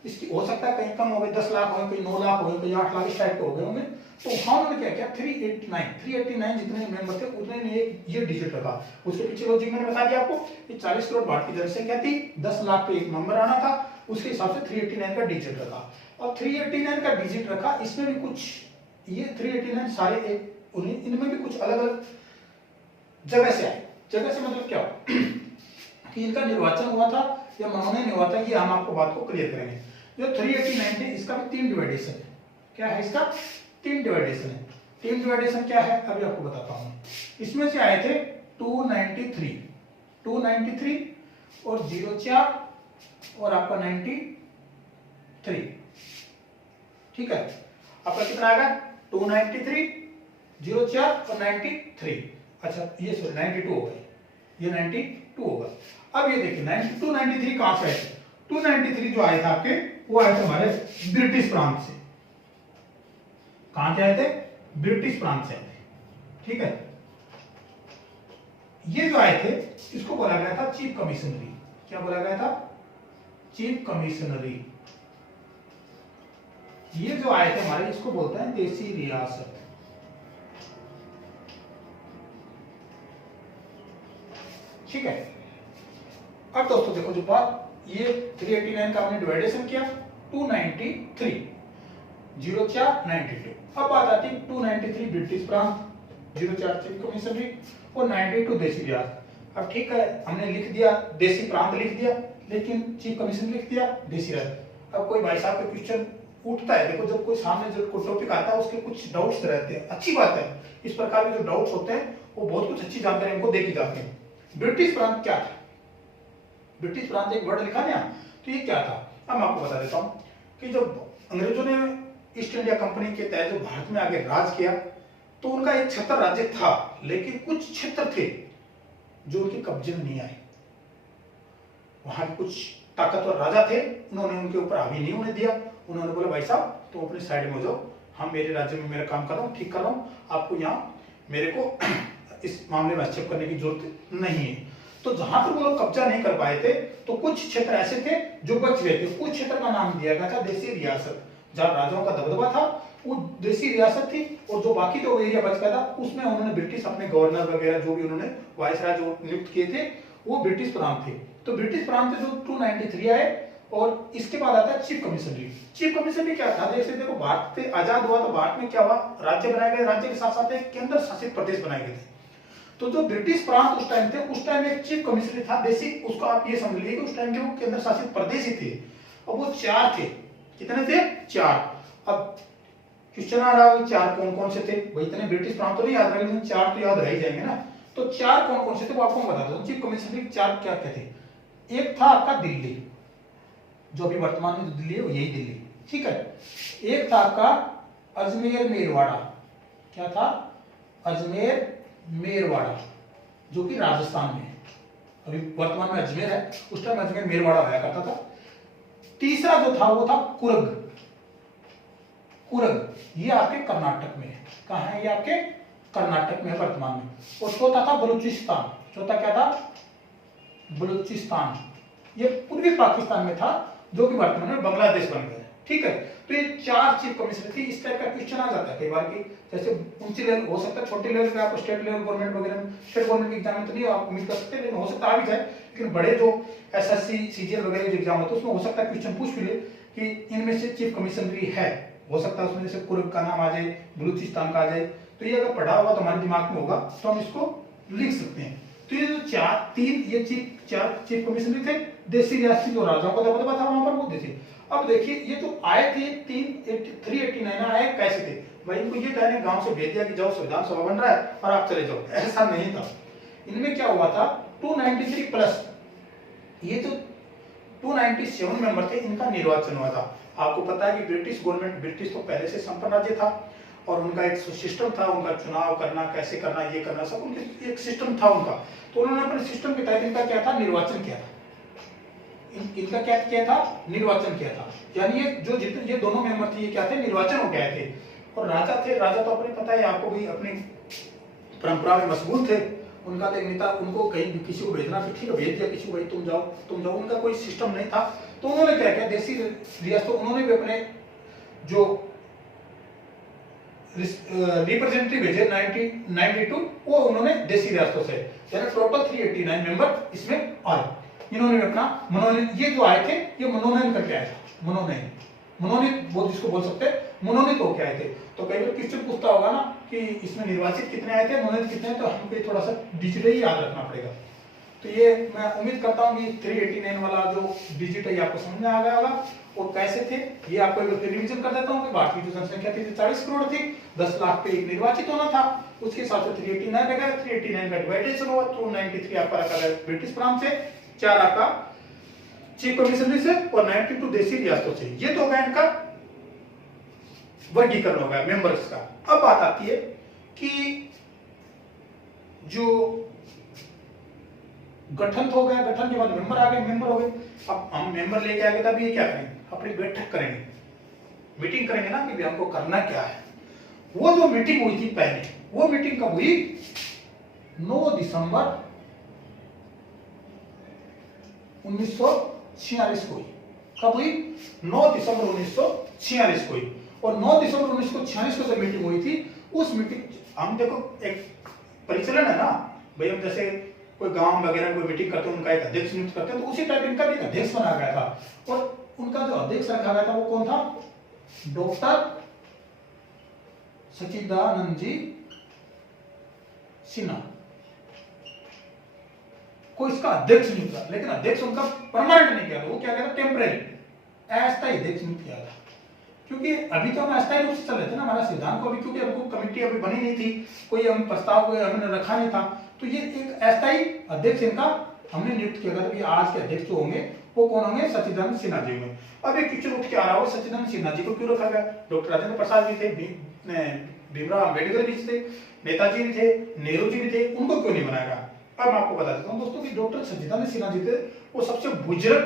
इसकी हो सकता है कहीं कम हो गए, 10 लाख हो गए, कहीं 9 लाख हो गए, कहीं 8 लाख इस टाइप के हो गए होंगे। तो वहां उन्होंने क्या किया, 389 जितने मेंबर थे उतने ने ये डिजिट रखा। उसके पीछे लॉजिक मैंने बता दिया आपको कि 40 करोड़ भारत की जनसंख्या थी, 10 लाख पे एक मेंबर आना था, उसके हिसाब से 389 का डिजिट रखा। और 389 का डिजिट रखा, इसमें भी कुछ ये 389 सारे एक इनमें भी कुछ अलग अलग जगह से आए। जगह से मतलब क्या कि इनका निर्वाचन हुआ था या मनोनयन हुआ था, ये हम आपको बात को क्लियर करेंगे। जो 389 थे इसका भी 3 डिवाइडेशन है। क्या है इसका? 3 डिवाइडेशन है। 3 डिवाइडेशन क्या है अभी आपको बताता हूं। इसमें से आए थे 293 और 04 और आपका 93। ठीक है, आपका कितना आएगा? 293, 04 और 93। अच्छा ये सॉरी 92 होगा, ये 92 होगा। अब ये देखिए 92 93 कहां से आए थे? 293 जो आए थे आपके, वो आए थे हमारे ब्रिटिश प्रांत से। कहां से आए थे? ब्रिटिश प्रांत से आए थे। ठीक है, ये जो आए थे इसको बोला गया था चीफ कमिश्नरी। क्या बोला गया था? चीफ कमिश्नरी। ये जो आए थे हमारे, इसको बोलते हैं देसी रियासत। ठीक है, अब दोस्तों देखो जो बात, ये 389 का हमने डिवाइडेशन किया, 293, 04, 92। अब बात आती है 293 ब्रिटिश प्रांत, 04 चीफ कमिश्नरी और 92 देसी रियासत। अब ठीक है, हमने लिख दिया देसी प्रांत लिख दिया, लेकिन चीफ कमिश्नर लिख दिया देसी रियासत। अब कोई भाई साहब का क्वेश्चन उठता है, देखो जब कोई सामने जो टॉपिक आता है उसके कुछ डाउट्स रहते हैं, अच्छी बात है। इस प्रकार के जो डाउट्स होते हैं वो बहुत कुछ अच्छी जानकारी हमको दे की जाती है। ब्रिटिश प्रांत क्या था? ब्रिटिश प्रांत एक वर्ड लिखा ना, तो ये क्या था? अब मैं आपको बता देता हूं कि जब अंग्रेजों ने ईस्ट इंडिया कंपनी के तहत जो भारत में आगे राज किया, तो उनका एक छत्र राज्य था, लेकिन कुछ क्षेत्र थे जो उनके कब्जे में नहीं आए। वहां के कुछ ताकतवर राजा थे, उन्होंने उनके ऊपर हावी नहीं होने दिया। उन्होंने बोला भाई साहब तो अपने साइड में हो जाओ, हम मेरे राज्य में मेरा काम कर रहा हूँ, ठीक कर रहा हूँ, आपको यहाँ मेरे को इस मामले में हस्तक्षेप करने की जरूरत नहीं है। तो जहां पर वो लोग कब्जा नहीं कर पाए थे, तो कुछ क्षेत्र ऐसे थे जो बच गए थे। कुछ क्षेत्र का नाम दिया गया था देसी रियासत। जहां राजाओं का दबदबा था वो देसी रियासत थी, और जो बाकी जो एरिया बच गया था उसमें उन्होंने ब्रिटिश अपने गवर्नर वगैरह जो भी उन्होंने वायसराय जो नियुक्त किए थे वो ब्रिटिश प्रांत थे। तो ब्रिटिश प्रांत से जो 293 आए, और इसके बाद आता है चीफ कमिश्नरी। चीफ कमिश्नरी क्या था? जैसे देखो भारत से आजाद हुआ तो भारत में क्या हुआ? राज्य बनाए गए, राज्य के साथ साथ एक केंद्र शासित प्रदेश बनाए गए थे। तो जो ब्रिटिश प्रांत उस टाइम थे, उस टाइम एक चीफ कमिश्नरी था देसी, उसको आप ये समझ लीजिए कि उस टाइम के वो केंद्र शासित प्रदेश ही थे, और वो 4 थे। कितने थे? 4। अब क्वेश्चन आ रहा है 4 कौन कौन से थे? भाई इतने ब्रिटिश प्रांत तो नहीं याद रहे, लेकिन 4 तो याद रह ही जाएंगे ना। तो 4 कौन कौन से थे वो आपको बता दो। चीफ कमिश्नरी 4 क्या क्या थे? एक था आपका दिल्ली, जो अभी वर्तमान में जो दिल्ली है वो यही दिल्ली। ठीक है, एक था आपका अजमेर मेरवाड़ा। क्या था? अजमेर मेरवाड़ा, जो कि राजस्थान में है। अभी वर्तमान में अजमेर है, उस टाइम अजमेर मेरवाड़ा हुआ करता था। तीसरा जो था वो था कुर्ग। कुर्ग ये आपके कर्नाटक में है। कहां है ये? आपके कर्नाटक में है वर्तमान में। और चौथा था बलूचिस्तान। चौथा क्या था? बलूचिस्तान। ये पूर्वी पाकिस्तान में था, जो कि वर्तमान में बांग्लादेश बन गया। ठीक है, तो ये 4 चीफ कमिश्नर थी। इस टाइप का क्वेश्चन आ जाता है कई बार की, जैसे ऊंची लेवल हो सकता है, छोटे लेवल पे आपको स्टेट लेवल गवर्नमेंट वगैरह में, स्टेट गवर्नमेंट के एग्जाम में तो नहीं आप उम्मीद कर सकते, लेकिन हो सकता आ भी जाए। लेकिन बड़े जो एसएससी सीजीएल वगैरह जो एग्जाम होते हैं उसमें हो सकता है क्वेश्चन पूछ भी ले कि इनमें से चीफ कमिश्नरी है। हो सकता है उसमें जैसे कुर्ग का नाम आ जाए, बलूचिस्तान का आ जाए। तो ये अगर पढ़ा होगा तो हमारे दिमाग में होगा, तो हम इसको लिख सकते हैं। तो ये जो 4 ये चार चीफ कमिश्नरी थे। देसी रियासती जो राजाओं का दबदबा था वहां पर वो देसी। अब देखिए ये जो आए थे 389 आए कैसे थे? भाई इनको ये डायरेक्ट गांव से भेज दिया कि जाओ संविधान सभा बन रहा है और आप चले जाओ, ऐसा नहीं था। इनमें क्या हुआ था? 293 प्लस ये जो 297 मेंबर थे, इनका निर्वाचन हुआ था। आपको पता है कि ब्रिटिश गवर्नमेंट, ब्रिटिश तो पहले से संपन्न राज्य था, और उनका एक सिस्टम था, उनका चुनाव करना, कैसे करना, ये करना, सब उनके एक सिस्टम था उनका। तो उन्होंने अपने सिस्टम के तहत इनका क्या था? निर्वाचन किया था। इनका क्या किया था? निर्वाचन किया था। यानी ये जो जितने ये दोनों मेंबर थे ये क्या थे? निर्वाचन हो गए थे। और राजा थे, राजा तो अपने पता है आपको भी अपनी परंपरा में मशगूल थे। उनका तो नेता, उनको कहीं किसी को भेजना फिर ठीक है भेज दिया किसी को, भाई तुम जाओ, उनका कोई सिस्टम नहीं था। तो उन्होंने क्या किया? देसी रियासतों, उन्होंने भी अपने जो रिप्रेजेंटेटिव भेजे 92 वो उन्होंने देसी रियासतों से, यानी टोटल 389 मेंबर इसमें आए। इन्होंने अपना मनोनयन, ये जो आए थे ये मनोनयन करके आए थे। मनोनीत वो जिसको बोल सकते हैं, मनोनीत होके आए थे। तो कई बार क्वेश्चन पूछता होगा ना कि इसमें निर्वाचित कितने आए थे, मनोनीत कितने, तो हमको थोड़ा सा डिटेल ही याद रखना पड़ेगा। तो ये मैं उम्मीद करता हूँ कि 389 वाला जो डिजिट है ये आपको समझ में आ गया होगा। और कैसे थे ये आपको एक बार रिवीजन कर देता हूँ कि भारत की जो जनसंख्या थी 40 करोड़ थी, 10 लाख पे एक निर्वाचित होना था, उसके हिसाब से 389 रखा। 389 का डिवाइडेशन हुआ 293 आपका रखा है ब्रिटिश प्रांत से, 4 आपका चीफ कमिश्नरी से और 92 देसी रियासतों से। ये तो होगा इनका वर्गीकरण होगा मेंबर्स का। अब बात आती है कि जो गठन हो गया, गठन के बाद मेंबर आ गए, मेंबर हो गए। अब हम मेंबर लेके आ गए तब ये क्या करेंगे, अपनी बैठक करेंगे, मीटिंग करेंगे ना कि हमको करना क्या है। वो जो मीटिंग हुई थी पहले, वो मीटिंग कब हुई, 9 दिसंबर 1946 को हुई। कब हुई, 9 दिसंबर 1946 को हुई। और 9 दिसंबर 1946 को जब मीटिंग हुई थी, उस मीटिंग हम देखो एक परिचलन है ना भाई, हम जैसे कोई गांव वगैरह कोई मीटिंग करते हैं उनका एक अध्यक्ष नियुक्त करते हैं, तो उसी टाइप इनका भी एक अध्यक्ष बना गया था। और उनका जो अध्यक्ष रखा गया था वो कौन था, डॉक्टर सच्चिदानंद जी सिन्हा को इसका अध्यक्ष नियुक्त किया। लेकिन अध्यक्ष उनका परमानेंट नहीं किया था, वो क्या किया था, टेम्परेरी अस्थायी अध्यक्ष नियुक्त किया था। क्योंकि अभी तो हम अस्थायी रूप से चल रहे थे ना हमारा संविधान को, अभी क्योंकि हमको कमेटी अभी बनी नहीं थी, कोई हम प्रस्ताव को हमने रखा नहीं था, तो ये एक अस्थायी अध्यक्ष इनका हमने नियुक्त किया था कि आज के अध्यक्ष जो होंगे वो कौन होंगे, सच्चिदानंद सिन्हा जी होंगे। अब एक क्वेश्चन उठ के आ रहा हो, सच्चिदानंद सिन्हा जी को क्यों रखा गया, डॉक्टर राजेंद्र प्रसाद जी थे, भीमराव अम्बेडकर जी थे, नेताजी भी थे, नेहरू जी भी थे, उनको क्यों नहीं बनाया गया। अब मैं आपको बता देता हूँ दोस्तों कि डॉक्टर सच्चिदानंद सिन्हा जी थे वो सबसे बुजुर्ग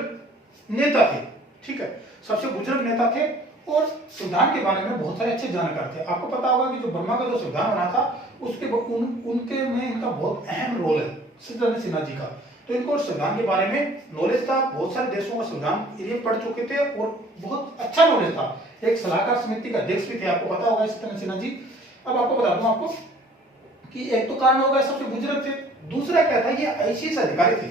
नेता थे, ठीक है, सबसे बुजुर्ग नेता थे और संविधान के बारे में बहुत सारे अच्छे जानकार थे। आपको पता होगा कि जो बर्मा का जो संविधान बना था उसके उनके में इनका बहुत अहम रोल है सच्चिदानंद सिन्हा जी का। तो इनको संविधान के बारे में नॉलेज था, बहुत सारे देशों का संविधान ये पढ़ चुके थे और बहुत अच्छा नॉलेज था। एक सलाहकार समिति का अध्यक्ष भी थे, आपको पता होगा सच्चिदानंद सिन्हा जी। अब आपको बता दूं आपको कि एक तो कारण होगा सबसे बुजुर्ग थे, दूसरा क्या था, ये आईसीएस अधिकारी थे।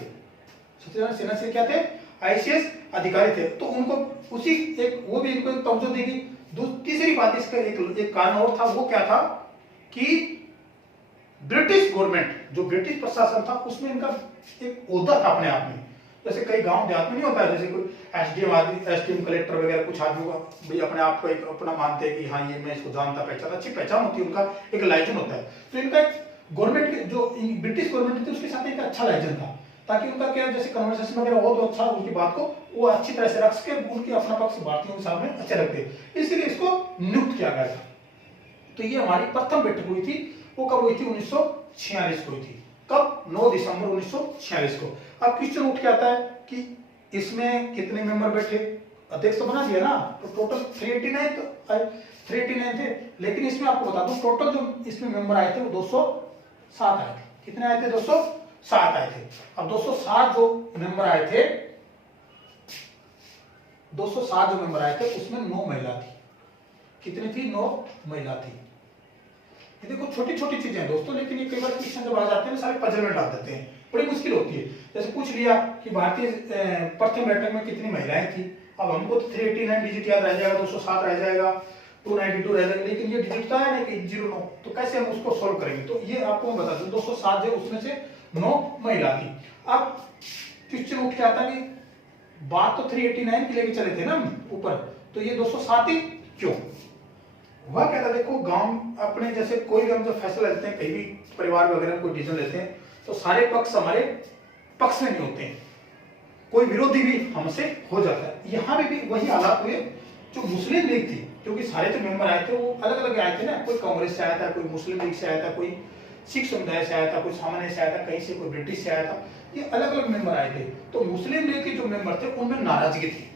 सच्चिदानंद सिन्हा से क्या थे, आईसीएस अधिकारी थे, तो उनको उसी एक वो भी इनको एक तवज्जो देगी। तीसरी बात इसका एक कारण और था, वो क्या था कि ब्रिटिश गवर्नमेंट जो ब्रिटिश प्रशासन था उसमें इनका एक ओहदा था अपने आप में। जैसे कई गांव देहात में नहीं होता है, जैसे कोई एसडीएम कलेक्टर वगैरह कुछ आदमी भाई अपने आप को एक अपना मानते हैं कि हाँ ये मैं इसको जानता पहचान, अच्छी पहचान होती है, उनका एक लाइजन होता है। तो इनका गवर्नमेंट के जो ब्रिटिश गवर्नमेंट थी उसके साथ एक अच्छा लाइजन था, ताकि उनका क्या जैसे कन्वर्सेशन वगैरह हो तो अच्छा उनकी बात को वो अच्छी तरह से रख सके, उनकी अपना पक्ष भारतीयों के सामने अच्छे रखते, इसलिए इसको नियुक्त किया गया था। तो ये हमारी प्रथम बैठक हुई थी, वो कब हुई थी, 1946 को हुई थी। कब, 9 दिसंबर 1946 को। अब क्वेश्चन उठ के आता है कि इसमें कितने मेंबर बैठे, अध्यक्ष तो बना दिया ना, तो टोटल 389 थे, लेकिन इसमें आपको बता दूं टोटल जो इसमें मेंबर आए थे वो 207 आए थे। कितने आए थे, 207 आए थे। अब 207 जो मेंबर आए थे, 207 जो मेंबर आए थे उसमें 9 महिला थी। कितनी थी, 9 महिला थी। ये देखो छोटी छोटी चीजें हैं दोस्तों, लेकिन ये कई बार क्वेश्चन जब आ जाते हैं सारे पजल में डाल देते हैं, बड़ी मुश्किल होती है। जैसे पूछ लिया कि भारतीय प्रथम बैठक में कितनी महिलाएं थी, अब हमको तो 389 डिजिट याद रह जाएगा, 207 रह जाएगा, 292 रह जाएगा, लेकिन ये डिजिट तो है ना कि 09, तो कैसे हम उसको सोल्व करेंगे। तो ये आपको मैं बता दूं 207 जो उसमें से 9 महिला थी। अब क्वेश्चन उठ के आता है कि बात तो 389 की लेके चले थे ना ऊपर, तो ये 207 ही क्यों हुआ, क्या था, देखो गांव अपने जैसे कोई भी हम जो फैसला लेते हैं, कहीं भी परिवार वगैरह कोई डिसीजन लेते हैं, तो सारे पक्ष हमारे पक्ष में नहीं होते हैं, कोई विरोधी भी हमसे हो जाता है। यहाँ पे भी वही हालात हुए। जो मुस्लिम लीग थी, क्योंकि सारे जो मेंबर आए थे वो अलग अलग आए थे ना, कोई कांग्रेस से आया था, कोई मुस्लिम लीग से आया था, कोई सिख समुदाय से आया था, कोई सामान्य से आया था, कहीं से कोई ब्रिटिश से आया था, ये अलग अलग मेंबर आए थे। तो मुस्लिम लीग के जो मेंबर थे उनमें नाराजगी थी,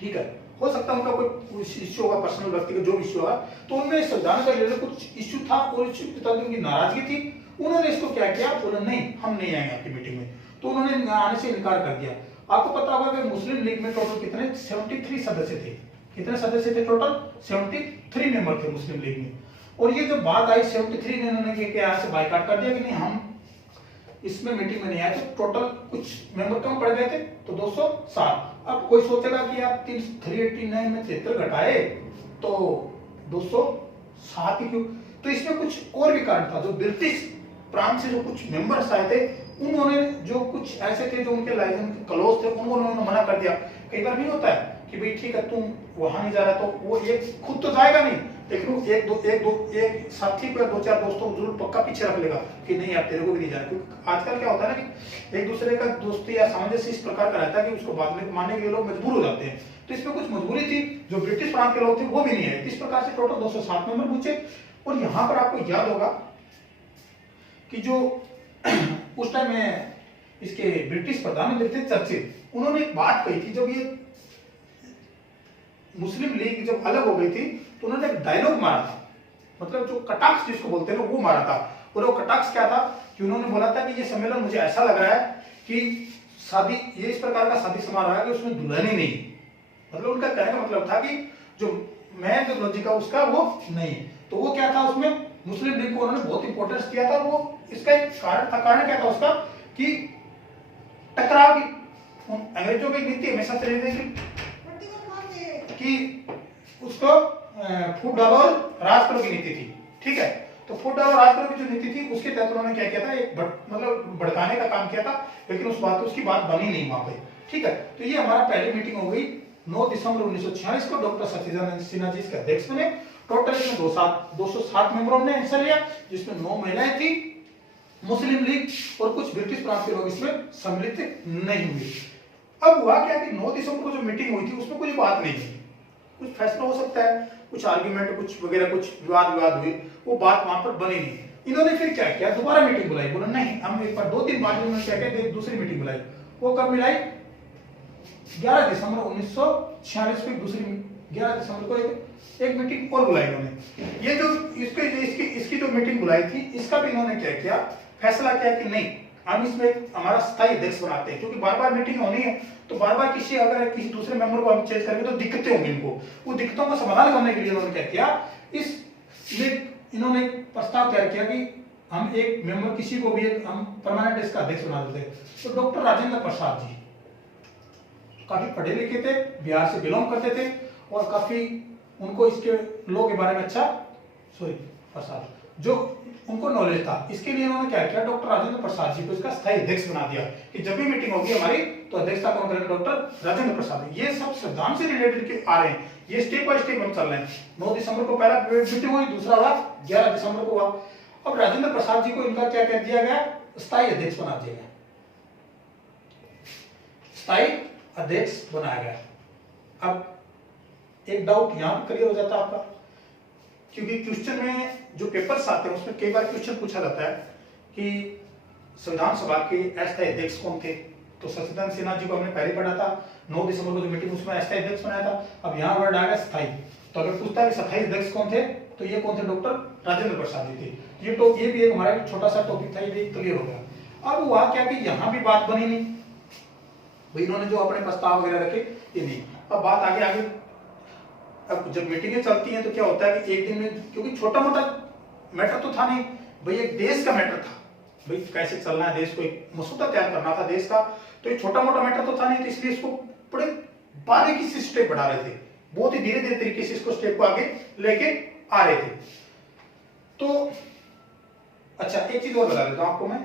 ठीक है, हो सकता है उनका कोई इश्यू होगा, पर्सनल व्यक्तिगत जो इश्यू होगा, तो उनमें संविधान का रिलेटेड कुछ इश्यू था और इश्यू के तहत उनकी नाराजगी थी। उन्होंने इसको क्या किया, बोला नहीं हम नहीं आएंगे आपकी मीटिंग में, तो उन्होंने आने से इनकार कर दिया। आपको पता होगा कि मुस्लिम लीग में टोटल कितने 73 सदस्य थे। कितने सदस्य थे, टोटल 73 मेंबर थे मुस्लिम लीग में। और ये जब बात आई 73 ने, उन्होंने क्या यहाँ से बाइकाट कर दिया कि नहीं हम इसमें मीटिंग में नहीं आए, तो टोटल कुछ मेंबर कम पड़ गए थे, तो 207। अब कोई सोचेगा कि यार 389 में 73 घटाए तो 207 ही क्यों, तो इसमें कुछ और भी कारण था। जो ब्रिटिश प्रांत से जो कुछ मेंबर्स आए थे, उन्होंने जो कुछ ऐसे थे जो उनके लाइसेंस क्लोज थे, उन्होंने मना कर दिया। कई बार नहीं होता है कि भाई ठीक है तुम वहां नहीं जा रहा, तो वो एक खुद तो जाएगा नहीं, लेकिन वो एक साथी को या 2-4 दोस्तों को जरूर पक्का पीछे रख लेगा कि नहीं यार तेरे को भी नहीं जाना। क्योंकि आजकल क्या होता है ना कि एक दूसरे का दोस्ती या सामंजस्य इस प्रकार का रहता है कि उसको बाद में मानने के लिए लोग मजबूर हो जाते हैं। तो इसमें कुछ मजबूरी थी, जो ब्रिटिश प्रांत के लोग थे वो भी नहीं है। इस प्रकार से टोटल 207 मेंबर पूछे। और यहाँ पर आपको याद होगा कि जो उस टाइम में इसके ब्रिटिश प्रधानमंत्री थे चर्चिल, उन्होंने एक बात कही थी, जब ये मुस्लिम लीग जब अलग हो गई थी तो उन्होंने एक डायलॉग मारा था, मतलब जो कटाक्ष जिसको बोलते हैं ना, वो मारा था। और वो कटाक्ष क्या था कि उन्होंने बोला था कि ये सम्मेलन मुझे ऐसा लग रहा है कि शादी, ये इस प्रकार का शादी समारोह है कि उसमें दुल्हन ही नहीं, मतलब उनका कहने का मतलब था कि जो मेन जो लॉजिक है उसका वो नहीं। तो वो क्या था, उसमें मुस्लिम लीग को उन्होंने बहुत इंपॉर्टेंस दिया था। वो इसका एक कारण था, कारण क्या था उसका कि टकराव की अंग्रेजों की नीति हमेशा से रही थी कि उसको फूट डालो और राज करो की नीति थी, ठीक है। तो फूट डालो राज करो की जो नीति थी उसके तहत उन्होंने क्या किया था, एक मतलब भड़काने का काम किया था, लेकिन उसकी बात बनी नहीं वहां पे, ठीक है। तो ये हमारा पहली मीटिंग हो गई 9 दिसंबर 1946 को। डॉक्टर सत्येंद्र सिन्हा जी इसके अध्यक्ष बने। टोटल इसमें 207 मेंबरों ने हिस्सा लिया, जिसमें 9 महिलाएं थी, मुस्लिम लीग और कुछ ब्रिटिश प्रांत के लोग इसमें सम्मिलित नहीं हुए। अब हुआ क्या कि 9 दिसंबर को जो मीटिंग हुई थी उसमें कोई बात नहीं थी, कुछ फैसला हो सकता है, कुछ आर्ग्यूमेंट कुछ वगैरह कुछ विवाद हुए, वो बात वहां पर बनी नहीं। इन्होंने फिर क्या किया, दोबारा मीटिंग बुलाई। बोला नहीं, हम एक बार 2 दिन बाद इन्होंने क्या किया, एक दूसरी मीटिंग बुलाई। वो कब मिलाई, 11 दिसंबर 1946 को दूसरी 11 दिसंबर को एक मीटिंग और बुलाई इन्होंने। ये जो इसकी जो मीटिंग बुलाई थी, इसका भी इन्होंने क्या किया, फैसला किया कि नहीं हम इसमें हमारा स्थायी अध्यक्ष बनाते हैं, क्योंकि बार बार मीटिंग होनी है तो बार बार अगर किसी दूसरे मेंबर को हम चेंज करेंगे तो दिक्कतें होंगी इनको। वो दिक्कतों का समाधान करने के लिए इन्होंने क्या किया, इन्होंने एक प्रस्ताव तैयार किया कि हम एक मेंबर किसी को भी हम परमानेंट इसका अध्यक्ष बना देते हैं। तो डॉक्टर राजेंद्र प्रसाद जी काफी पढ़े लिखे थे, बिहार से बिलोंग करते थे और काफी उनको इसके लॉ के बारे में प्रसाद जो उनको नॉलेज था। इसके लिए उन्होंने क्या किया, डॉक्टर राजेंद्र प्रसाद जी को इसका स्थायी अध्यक्ष बना दिया कि जब भी मीटिंग होगी हमारी तो अध्यक्षता कौन करेंगे, डॉक्टर राजेंद्र प्रसाद। ये सब संविधान से रिलेटेड के आ रहे हैं, ये स्टेप बाय स्टेप हम चल रहे हैं। 9 दिसंबर को पहला मीटिंग हुई, दूसरा हुआ 11 दिसंबर को हुआ। अब राजेंद्र प्रसाद जी को इनका क्या कह दिया गया, स्थायी अध्यक्ष बना दिया गया, स्थायी अध्यक्ष बनाया गया। अब एक डाउट यहां पर क्लियर हो जाता है आपका, क्योंकि क्वेश्चन में जो पेपर्स आते हैं उसमें कई बार क्वेश्चन पूछा जाता है कि संविधान सभा के अस्थायी अध्यक्ष कौन थे। तो सत्येंद्र सिन्हा जी को हमने पहले पढ़ा था, 9 दिसंबर को जो मीटिंग उसमें अस्थायी अध्यक्ष बनाया था। अब यहाँ वर्ड आ गया स्थायी, तो अगर पूछता है स्थायी अध्यक्ष कौन थे तो ये कौन थे, डॉक्टर राजेंद्र प्रसाद जी थे। ये भी एक हमारा छोटा सा टॉपिक था, ये क्लियर हो गया। अब हुआ क्या कि यहाँ भी बात बनी नहीं, भाई इन्होंने जो अपने प्रस्ताव वगैरह रखे ये नहीं। अब बात आगे अब जब मीटिंगें चलती हैं तो क्या होता है कि एक दिन में, क्योंकि छोटा मोटा मैटर तो था नहीं भाई, एक देश का मैटर था, भाई कैसे चलना है देश को, एक मसौदा तैयार करना था देश का, तो एक छोटा मोटा मैटर तो था नहीं, तो इसलिए इसको बड़े बारीकी से स्टेप बढ़ा रहे थे, बहुत ही धीरे धीरे तरीके से इसको स्टेप को आगे लेके आ रहे थे। तो अच्छा एक चीज और बता देता हूं आपको मैं,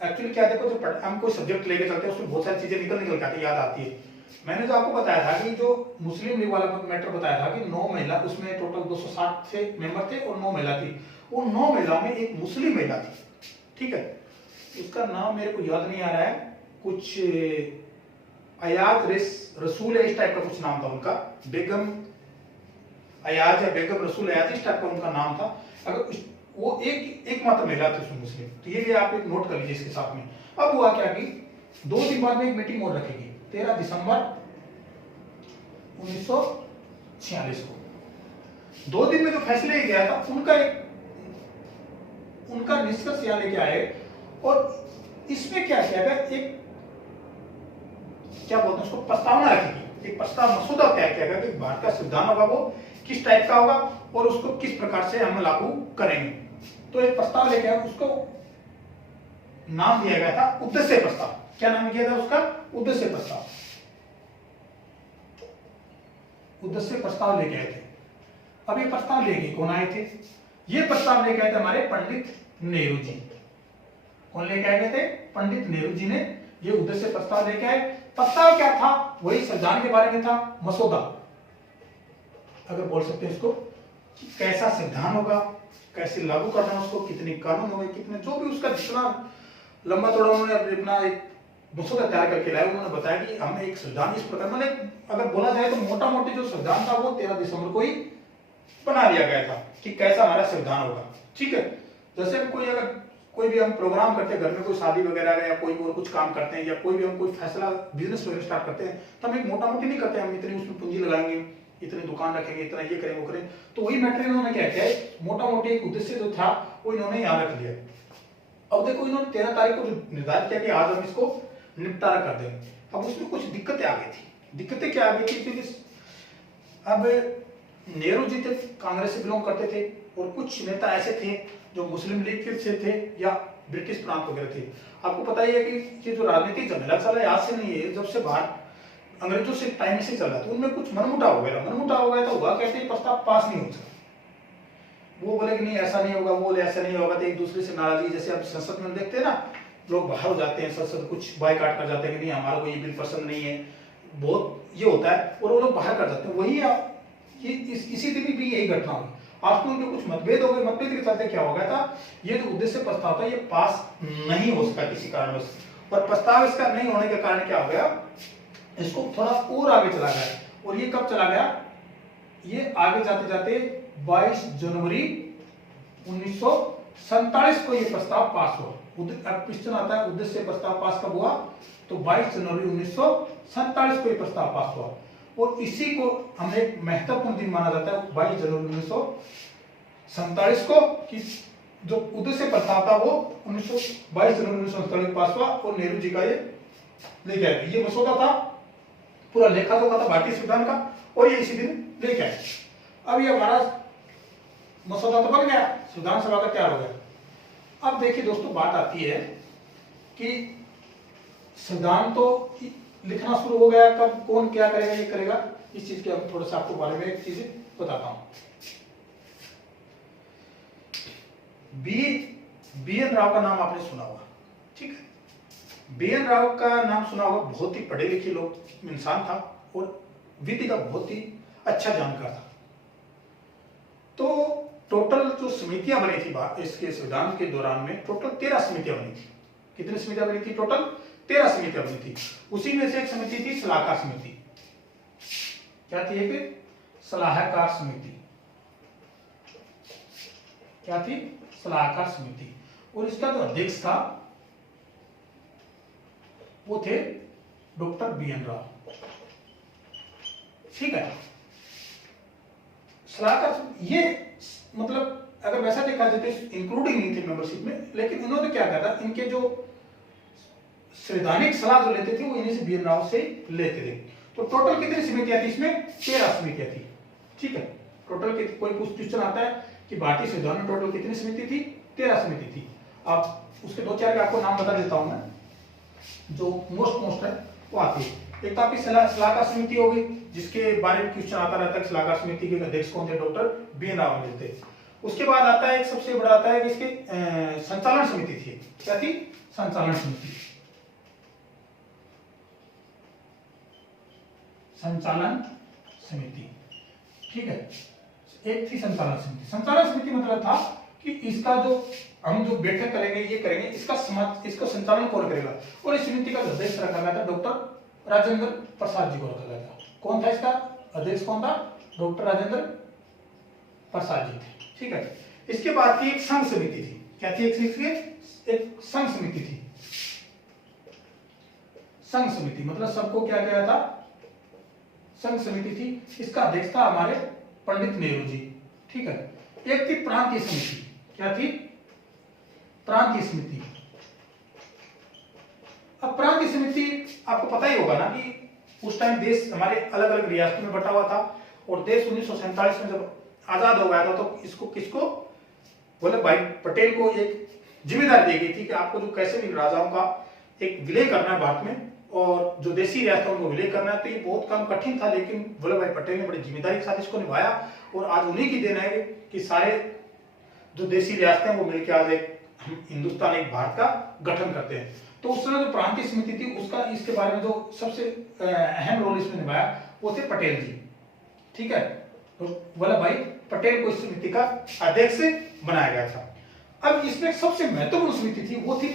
एक्चुअली क्या देखो, जब हम कोई सब्जेक्ट लेके चलते हैं उसमें बहुत सारी चीजें निकल के आती याद आती है। मैंने जो आपको बताया था कि जो मुस्लिम लीग वाला मैटर बताया था कि 9 महिला, उसमें टोटल 260 से मेंबर थे और 9 महिला थी। उन 9 महिलाओं में एक मुस्लिम महिला थी, ठीक है, उसका नाम मेरे को याद नहीं आ रहा है, कुछ अयाज रसूल है, इस टाइप का कुछ नाम था उनका, बेगम अयाज या बेगम रसूल अयाज इस टाइप का उनका नाम था। अगर वो एक मात्र महिला थी उसमें मुस्लिम, तो ये भी आप एक नोट कर लीजिए इसके साथ में। अब हुआ क्या कि 2 दिन बाद में एक मीटिंग और रखेगी 13 दिसंबर 1946 को। 2 दिन में जो फैसले गया था उनका निष्कर्ष यहां लेके आए, और इसमें क्या किया गया, एक क्या बोलते हैं उसको, प्रस्तावना रखेगी, एक प्रस्ताव मसौदा तैयार किया गया कि भारत का संविधान होगा वो किस टाइप का होगा और उसको किस प्रकार से हम लागू करेंगे। तो एक प्रस्ताव लेके आए, उसको नाम दिया गया था उद्देश्य प्रस्ताव। क्या नाम किया था उसका, उद्देश्य प्रस्ताव। उद्देश्य प्रस्ताव लेके आए थे। अब ये प्रस्ताव लेके कौन आए थे, ये प्रस्ताव लेके आए थे हमारे पंडित नेहरू जी। कौन लेके आए थे? पंडित नेहरू जी ने ये उद्देश्य प्रस्ताव लेके आए। प्रस्ताव क्या था? वही संविधान के बारे में था, मसौदा अगर बोल सकते हैं इसको, कि कैसा संविधान होगा, कैसे लागू करना है उसको, कितने कानून होंगे, कितने जो भी उसका जितना लंबा चौड़ा उन्होंने अपना एक मसौदा तैयार करके लाए। उन्होंने बताया कि हमें एक संविधान इस प्रकार, मतलब अगर बोला जाए तो मोटा मोटी जो संविधान था वो 13 दिसंबर को ही बना लिया गया था कि कैसा हमारा संविधान होगा। ठीक है, जैसे हम कोई भी हम प्रोग्राम करते हैं, घर में कोई शादी वगैरह है या कोई और कुछ काम करते हैं, या कोई भी हम कोई फैसला बिजनेस वगैरह स्टार्ट करते हैं, तो हम एक मोटा मोटी नहीं करते, हम इतनी उसमें पूंजी लगाएंगे, इतनी दुकान रखेंगे, इतना ये करें वो करें। तो वही मैटर इन्होंने क्या किया, मोटा मोटी एक उद्देश्य जो था वो इन्होंने यहाँ रख लिया। अब देखो इन्होंने 13 तारीख को निर्धारित किया कि आज हम इसको निपटारा कर देंगे। अब उसमें कुछ दिक्कतें आ गई थी। दिक्कतें क्या आ गई थी? क्योंकि अब नेहरू जी थे, कांग्रेस से बिलोंग करते थे, और कुछ नेता ऐसे थे जो मुस्लिम लीग के से थे या ब्रिटिश प्रांत वगैरह थे। आपको पता ही है कि ये जो राजनीतिक झमेला चला है आज से नहीं है, जब से बाहर अंग्रेजों से टाइम से चला, तो उनमें कुछ मनमुटाव हो गया था। हुआ कैसे? प्रस्ताव पास नहीं हो सका। वो बोले कि नहीं ऐसा नहीं होगा, वो बोले ऐसा नहीं होगा, तो एक दूसरे से नाराजगी, जैसे आप संसद में देखते हैं ना, लोग बाहर हो जाते हैं, संसद कुछ बायकॉट कर जाते हैं कि नहीं हमारा को ये बिल पसंद नहीं है, बहुत ये होता है, और वो लोग बाहर कर जाते हैं। वही ये इसी दिन भी यही घटना हुई। आपको उनके कुछ मतभेद हो गए, मतभेद के चलते क्या हो गया था, ये जो उद्देश्य प्रस्ताव था ये पास नहीं हो सका किसी कारणवश। और प्रस्ताव इसका नहीं होने के कारण क्या हो गया, इसको थोड़ा और आगे चला गया। और ये कब चला गया? ये आगे जाते जाते 22 जनवरी 1947 को ये प्रस्ताव पास हुआ। अब क्वेश्चन आता है उद्देश्य प्रस्ताव पास कब हुआ? तो 22 जनवरी 1947 को ये प्रस्ताव पास हुआ। और इसी को हमने एक महत्वपूर्ण दिन माना जाता है 22 जनवरी 1947 को, कि जो उद्देश्य प्रस्ताव था वो 22 जनवरी 1947 को पास हुआ और नेहरू जी का ये लेके आए। ये मसौदा था, पूरा लेखा जोखा था भारतीय संविधान का, और ये इसी दिन लेके आए। अब ये हमारा मसौदा तो बन गया, संविधान सभा का तैयार हो गया। अब देखिए दोस्तों, बात आती है कि संविधान तो लिखना शुरू हो गया, कब कौन क्या करेगा, ये करेगा, इस चीज के हम थोड़ा सा आपको बारे में एक चीज बताता हूं। बी एन राव का नाम आपने सुना होगा, ठीक है। बी एन राव का नाम सुना होगा, बहुत ही पढ़े लिखे लोग इंसान था और विधि का बहुत ही अच्छा जानकार था। तो टोटल जो समितियां बनी थी इसके संविधान के दौरान में, टोटल 13 समितियां बनी थी। कितनी समितियां बनी थी? टोटल 13 समितियां बनी थी। उसी में से एक समिति थी सलाहकार समिति। क्या थी? एक सलाहकार समिति। क्या थी? सलाहकार समिति। और इसका जो अध्यक्ष था वो थे डॉक्टर बी एन राव, ठीक है। सलाहकार ये मतलब अगर वैसा देखा जाए तो इंक्लूडिंग नहीं थे मेंबरशिप में, लेकिन इन्होंने क्या कहा था, इनके जो संवैधानिक सलाह जो लेते थे वो इन्हीं से बी एन राव से लेते थे। तो टोटल कितनी समितियां थी इसमें? 13 समितियां थी, ठीक है। टोटल कोई क्वेश्चन आता है कि भारतीय संविधान में टोटल कितनी समिति थी? 13 समिति थी। अब उसके 2-4 के आपको नाम बता देता हूं मैं, जो मोस्ट है वो आती है। एक तो आपकी सलाहकार समिति होगी, जिसके बारे में क्वेश्चन आता रहता है। सलाहकार समिति के अध्यक्ष कौन थे? डॉक्टर बी एन राव थे। उसके बाद आता है एक सबसे बड़ा आता है कि इसके संचालन समिति थी। क्या थी? संचालन समिति। संचालन समिति, ठीक है। एक थी संचालन समिति। संचालन समिति मतलब था कि इसका जो हम जो बैठक करेंगे, ये करेंगे, इसका संचालन कौन करेगा? और इस समिति का अध्यक्ष रखा गया था डॉक्टर राजेंद्र प्रसाद जी को रखा गया था। कौन था इसका अध्यक्ष? कौन था? डॉक्टर राजेंद्र प्रसाद जी थे, ठीक है। इसके बाद की एक संघ समिति थी। क्या थी? एक संघ समिति थी। संघ समिति मतलब सबको क्या किया था? संघ समिति थी। इसका अध्यक्ष था हमारे पंडित नेहरू जी, ठीक है। एक थी प्रांतीय समिति। क्या थी? प्रांतीय समिति। अब प्रांतीय समिति आपको पता ही होगा ना कि उस टाइम देश हमारे अलग अलग रियासतों में बटा हुआ था, और देश 1947 में जब आजाद हो गया था तो इसको किसको, वल्लभ भाई पटेल को एक जिम्मेदारी दी गई थी कि आपको जो कैसे भी राजाओं का एक विलय करना है भारत में, और जो देसी रियासतों को विलय करना है। तो ये बहुत काम कठिन था, लेकिन वल्लभ भाई पटेल ने बड़ी जिम्मेदारी के साथ इसको निभाया। और आज उन्हीं की देन है कि सारे जो देसी रियासतें हैं वो मिलकर आज एक हिंदुस्तान, एक भारत का गठन करते हैं। तो उस समय जो प्रांतीय समिति थी उसका इसके बारे में जो सबसे अहम रोल इसमें निभाया वो थे पटेल जी, ठीक है। तो वल्लभ भाई पटेल को इस समिति का अध्यक्ष बनाया गया था। अब इसमें सबसे महत्वपूर्ण समिति थी वो थी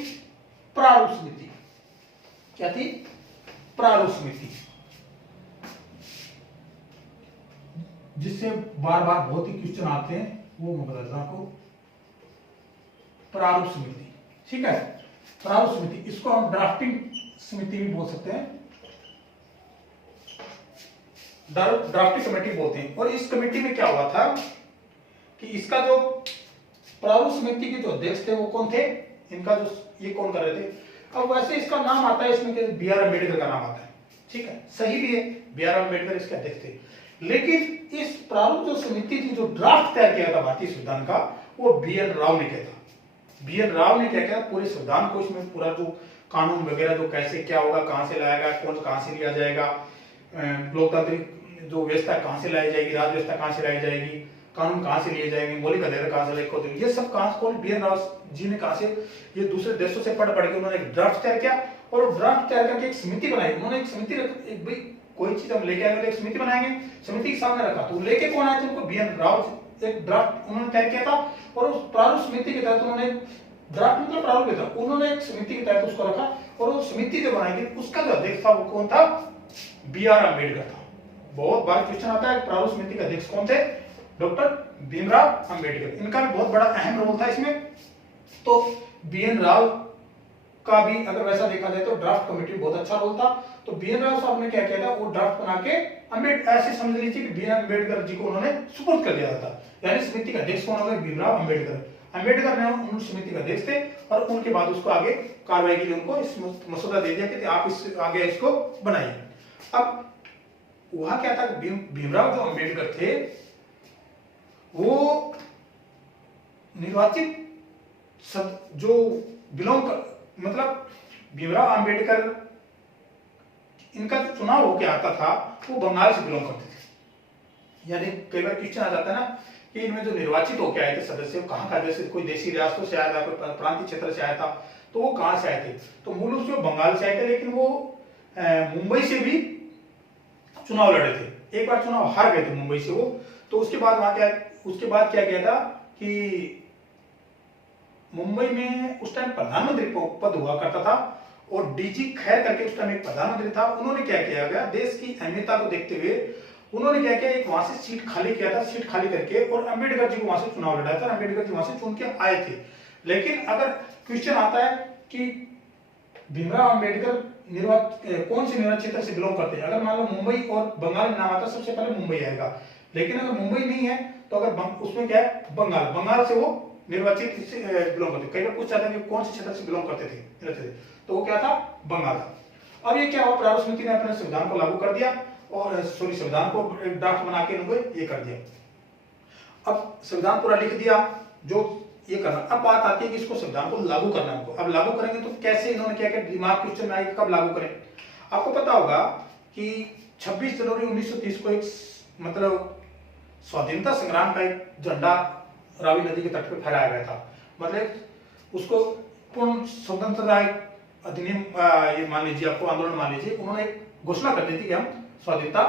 प्रारूप समिति। क्या थी? प्रारूप समिति, जिससे बार बार बहुत ही क्वेश्चन आते हैं, वो मैं बता देता हूं। प्रारूप समिति, ठीक है। प्रारूप समिति, इसको हम ड्राफ्टिंग समिति भी बोल सकते हैं, ड्राफ्टिंग कमेटी बोलते हैं। और इस कमेटी में क्या हुआ था कि इसका जो प्रारूप समिति के जो अध्यक्ष थे वो कौन थे, इनका जो ये कौन कर रहे थे। अब वैसे इसका नाम आता है इसमें बी आर अम्बेडकर का नाम आता है, ठीक है, सही भी है, बी आर अम्बेडकर इसके अध्यक्ष थे। लेकिन इस प्रारूप जो समिति थी, जो ड्राफ्ट तैयार किया था भारतीय संविधान का, वो बी एन राव ने किया था। बी एन राव ने क्या किया, पूरे संविधान को, इसमें पूरा जो कानून वगैरह जो कैसे क्या होगा, कहां से लाएगा, कौन कहां से लिया जाएगा, लोकतांत्रिक जो व्यवस्था कहां से लाई जाएगी, राज व्यवस्था कहां से लाई जाएगी, कानून कहां से लिए जाएंगे, मौलिक अधिकार कहां से लेकर, ये सब कहां से, कौन, बी एन राव जी ने कहां से, ये दूसरे देशों से पढ़ के उन्होंने एक ड्राफ्ट तैयार किया। और वो ड्राफ्ट तैयार करके एक समिति बनाई। उन्होंने एक समिति एक भाई कोई चीज हम लेके आएंगे, एक समिति बनाएंगे, समिति के सामने रखा, तो लेके कौन आए थे, उनको बी एन राव एक ड्राफ्ट उन्होंने तैयार किया था। और उस प्रारूप समिति के तहत उन्होंने ड्राफ्ट मतलब प्रारूप था, उन्होंने एक समिति के तहत उसको रखा। और वो समिति जो बनाई गई उसका जो अध्यक्ष था वो कौन था, बी आर अम्बेडकर था। बहुत बार क्वेश्चन आता है प्रारूप समिति के अध्यक्ष कौन थे, डॉक्टर भीमराव अंबेडकर। इनका भी बहुत बड़ा अहम रोल था इसमें। तो बी एन राव का भी अगर वैसा देखा जाए तो ड्राफ्ट कमेटी में बहुत अच्छा रोल था। तो बी एन राव साहब ने क्या किया था, वो ड्राफ्ट बना के ऐसे समझ लीजिए कि बी एन अम्बेडकर जी को उन्होंने सुपुर्द कर दिया था। यानी समिति के अध्यक्ष कौन हो गए, भीमराव अम्बेडकर ने उन समिति के अध्यक्ष थे। और उनके बाद उसको आगे कार्रवाई के लिए उनको इस मसौदा दे दिया कि आप इस आगे इसको बनाइए। अब वहां क्या था, भीमराव जो अम्बेडकर थे वो निर्वाचित जो बिलोंग मतलब भीमराव अंबेडकर इनका जो चुनाव होके आता था वो बंगाल से बिलोंग करते थे। यानी कई बार क्वेश्चन आ जाता है ना कि इनमें जो निर्वाचित होके आए थे सदस्य कहाँ का, जैसे कोई देशी रियासतों से आया था, कोई प्रांतीय क्षेत्र से आया था, तो वो कहाँ से आए थे, तो मूल रूप से वो बंगाल से आए थे। लेकिन वो मुंबई से भी चुनाव लड़े थे, एक बार चुनाव हार गए थे मुंबई से वो। तो उसके बाद वहां क्या, उसके बाद क्या किया था कि मुंबई में उस टाइम प्रधानमंत्री पद हुआ करता था और डीजी खैर करके उस टाइम एक प्रधानमंत्री था। उन्होंने क्या किया गया, देश की अहमियता को देखते हुए उन्होंने क्या किया, एक वहां से सीट खाली किया था, सीट खाली करके और अंबेडकर जी को वहां से चुनाव लड़ाया था। अंबेडकर जी वहां से चुन के आए थे। लेकिन अगर क्वेश्चन आता है कि भीमराव अंबेडकर कौन से निर्वाचित क्षेत्र से बिलोंग करते हैं, अगर मान लो मुंबई और बंगाल में नाम आता है, सबसे पहले मुंबई आएगा। लेकिन अगर मुंबई नहीं है तो अगर उसमें क्या है, बंगाल से वो निर्वाचित बिलोंग करते। कई बार पूछ जाता है कि कौन से क्षेत्र से बिलोंग करते थे, तो वो क्या था, बंगाल था। अब ये क्या हुआ, प्रारूप समिति ने अपने संविधान को लागू कर दिया और संविधान को ड्राफ्ट बना के इनको ये कर दिया। अब संविधान पूरा लिख दिया, जो ये करना। अब बात आती है कि इसको संविधान को लागू करना है। अब लागू करेंगे तो कैसे, इन्होंने क्या क्या दिमाग क्वेश्चन में आए, कब लागू करें। आपको पता होगा कि 26 जनवरी 1930 को एक मतलब स्वाधीनता संग्राम का एक झंडा रावी नदी के तट पर फहराया गया था। मतलब उसको पूर्ण स्वतंत्रता अधिनियम ये मान लीजिए, आपको आंदोलन मान लीजिए, उन्होंने एक घोषणा कर दी थी कि हम स्वाधीनता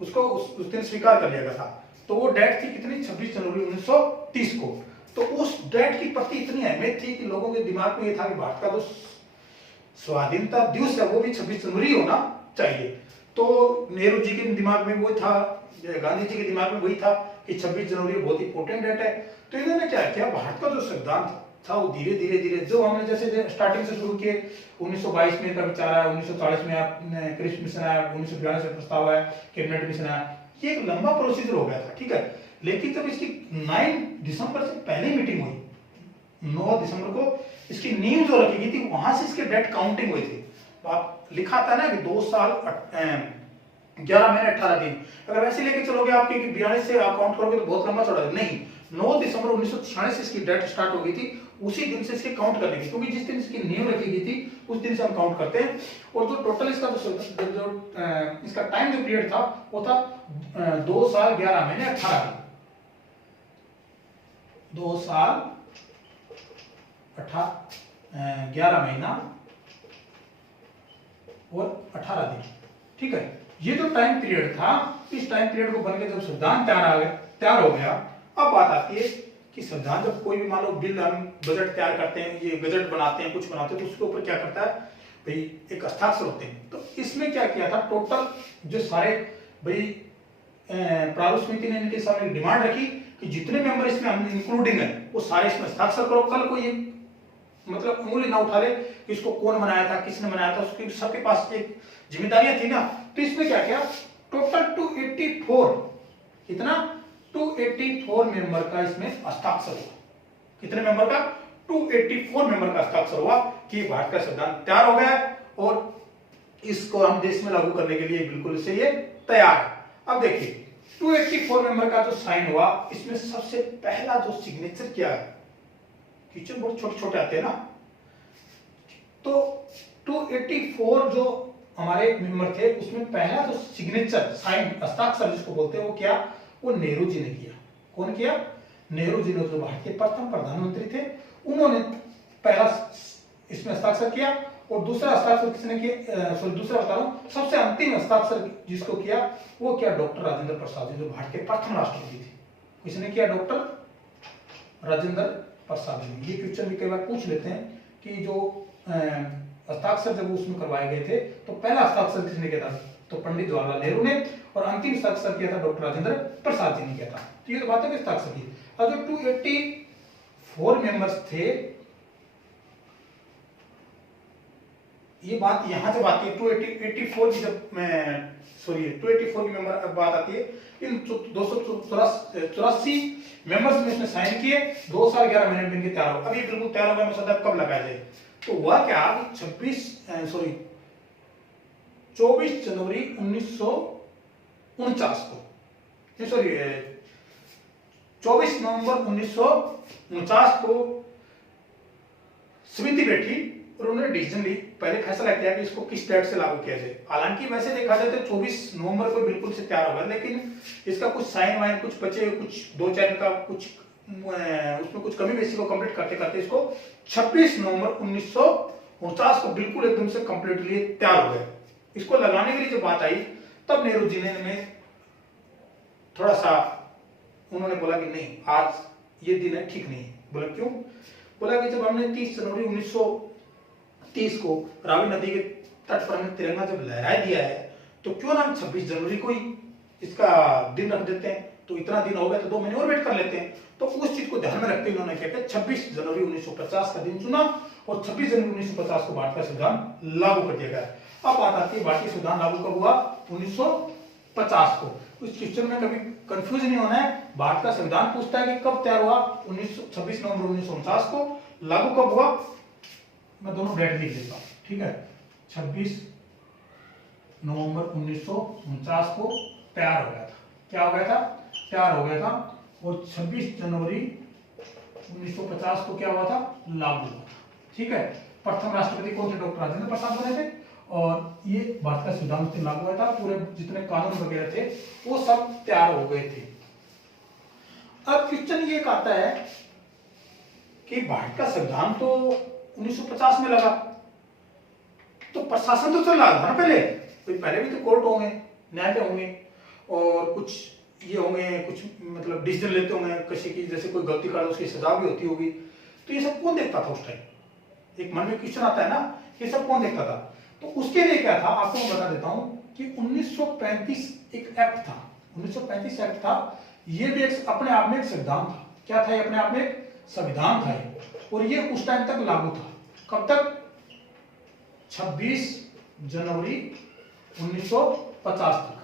उसको उस दिन स्वीकार कर लिया गया था। तो वो डेट थी कितनी, 26 जनवरी 1930 को। तो उस डेट की प्रति इतनी अहमियत थी कि लोगों के दिमाग में ये था कि भारत का जो स्वाधीनता दिवस है वो भी 26 जनवरी होना चाहिए। तो नेहरू जी के दिमाग में वो था, गांधी जी के दिमाग में वही था कि 26 जनवरी बहुत इंपॉर्टेंट डेट है। तो इन्होंने क्या किया, भारत का जो संविधान था वो धीरे धीरे जो हमने जैसे स्टार्टिंग से शुरू किए, 1922 में इनका विचार आया, 1940 में क्रिप्स मिशन आया, 1942 में प्रस्ताव आया, कैबिनेट मिशन आया। ये एक लंबा प्रोसीजर हो गया था, ठीक है। लेकिन जब इसकी 9 दिसंबर से पहले मीटिंग हुई, 9 दिसंबर को इसकी नींव जो रखी गई थी, वहां से इसके डेट काउंटिंग हुई थी। तो आप लिखा था ना कि 2 साल 11 महीने 18 दिन। अगर वैसे लेके चलोगे आपके 42 से आप काउंट करोगे तो बहुत लंबा चौड़ा नहीं। 9 दिसंबर 1946 से इसकी डेट स्टार्ट हो गई थी, उसी दिन से इसके काउंट करने की, क्योंकि जिस दिन इसकी नींव रखी गई थी उस दिन से हम काउंट करते हैं। और जो टोटल इसका जो इसका टाइम जो पीरियड था वो था 2 साल 11 महीने 18 दिन। 2 साल 11 महीना और 18 दिन। ठीक है, ये जो टाइम पीरियड था, इस टाइम पीरियड को बनके जब संविधान तैयार हो गया, अब बात आती है कि संविधान जब कोई भी मान लो बिल हम बजट तैयार करते हैं, ये बजट बनाते हैं, कुछ बनाते हैं, तो उसके ऊपर क्या करता है भाई, एक हस्ताक्षर होते हैं। तो इसमें क्या किया था, टोटल जो सारे भाई प्रारूप समिति ने इनके सामने डिमांड रखी कि जितने मेंबर इसमें हम इंक्लूडिंग है वो सारे इसमें हस्ताक्षर करो। कल को ये मतलब उंगली ना उठा ले कि इसको कौन बनाया था, किसने बनाया था, उसके सबके पास एक जिम्मेदारियां थी ना। तो इसमें क्या किया, टोटल 284, कितना 284 मेंबर का इसमें हस्ताक्षर हुआ। कितने मेंबर का, 284 मेंबर का हस्ताक्षर हुआ कि भारत का संविधान तैयार हो गया है और इसको हम देश में लागू करने के लिए बिल्कुल से ये तैयार है। अब देखिए 284 मेंबर का जो साइन हुआ, इसमें सबसे पहला जो सिग्नेचर किया है, क्वेश्चन बहुत छोटे छोटे आते हैं ना, तो 284 जो हमारे मेंबर थे उसमें पहला जो सिग्नेचर साइन हस्ताक्षर जिसको बोलते हैं वो क्या, वो नेहरू जी ने किया। कौन किया, नेहरू जी ने, जो भारत के प्रथम प्रधानमंत्री थे, उन्होंने पहला इसमें हस्ताक्षर किया। और दूसरा हस्ताक्षर किसने किया, दूसरा बता रहा हूं, सबसे अंतिम हस्ताक्षर जिसको किया वो क्या, डॉक्टर राजेंद्र प्रसाद जी, जो भारत के प्रथम राष्ट्रपति थे। किसने किया, डॉक्टर राजेंद्र प्रसाद जी। ये क्वेश्चन भी कई बार पूछ लेते हैं कि जो हस्ताक्षर जब उसमें करवाए गए थे तो पहला हस्ताक्षर किसने किया था, तो पंडित जवाहरलाल नेहरू ने, और अंतिम हस्ताक्षर किया था डॉक्टर राजेंद्र प्रसाद जी ने किया था। तो ये तो बात है कि हस्ताक्षर की। अब जो 284 मेंबर्स थे, ये बात यहां जब आती है 284 की, जब मैं 284 की मेंबर बात आती है, इन 284 मेंबर्स ने इसमें साइन किए, 2 साल 11 महीने में इनके तैयार हो। अब ये बिल्कुल तैयार हो गया, मैं सोचा कब लगाया जाए, तो हुआ क्या, 24 जनवरी 1949 को, 24 नवंबर 1949 को समिति बैठी और उन्होंने डिसीजन ली, पहले फैसला किया कि इसको किस डेट से लागू किया जाए। हालांकि वैसे देखा जाए तो 24 नवंबर को बिल्कुल से तैयार होगा, लेकिन इसका कुछ साइन वाइन कुछ बचे, कुछ 2 चैनल का कुछ उसमें कुछ कमी बेसी को कंप्लीट करते करते इसको 26 नवंबर 1949 को बिल्कुल एकदम से कंप्लीटली तैयार हो गया। इसको लगाने के लिए जब बात आई, तब नेहरू जी ने थोड़ा सा उन्होंने बोला कि नहीं, आज ये दिन है, ठीक नहीं है। बोला क्यों, बोला कि जब हमने 30 जनवरी 1930 को रावी नदी के तट पर हमने तिरंगा जब लहरा दिया है, तो क्यों ना हम 26 जनवरी को ही इसका दिन रख देते हैं, तो इतना दिन हो गया तो 2 महीने और वेट कर लेते हैं। तो उस चीज को ध्यान में रखते हुए उन्होंने क्या किया, 26 जनवरी 1950 का दिन चुना और 26 जनवरी 1950 को भारत का संविधान लागू कर दिया गया। अब बात आती है भारतीय संविधान लागू कब हुआ, 1950 को। उस क्वेश्चन में कभी कंफ्यूज नहीं होना है, भारत का संविधान पूछता है कि कब तैयार हुआ, 26 नवंबर 1949 को। लागू कब हुआ, मैं दोनों डेट लिख देता हूं, ठीक है। 26 नवंबर 1949 को तैयार हो गया था, क्या हो गया था, तैयार हो गया था। और 26 जनवरी 1950 को क्या हुआ था, लागू हुआ था, ठीक है। प्रथम राष्ट्रपति कौन थे, डॉक्टर राजेंद्र प्रसाद बने थे, और ये भारत का संविधान से लागू हुआ था। पूरे जितने कानून वगैरह थे वो सब तैयार हो गए थे। अब क्वेश्चन ये आता है कि भारत का संविधान तो 1950 में लगा, तो प्रशासन तो चल रहा था ना पहले भी तो कोर्ट होंगे, न्यायालय होंगे, और कुछ ये होंगे, कुछ मतलब डिसीजन लेते होंगे, किसी की जैसे कोई गलती कर उसकी सजा भी होती होगी। तो ये सब कौन देखता था उस टाइम, एक मन में क्वेश्चन आता है ना, ये सब कौन देखता था। तो उसके लिए क्या था, आपको मैं बता देता हूं कि 1935 एक एक्ट था, 1935 एक्ट था। ये भी एक अपने आप में एक संविधान था। क्या था ये, अपने आप में एक संविधान था, और ये उस टाइम तक लागू था। कब तक, 26 जनवरी 1950 तक,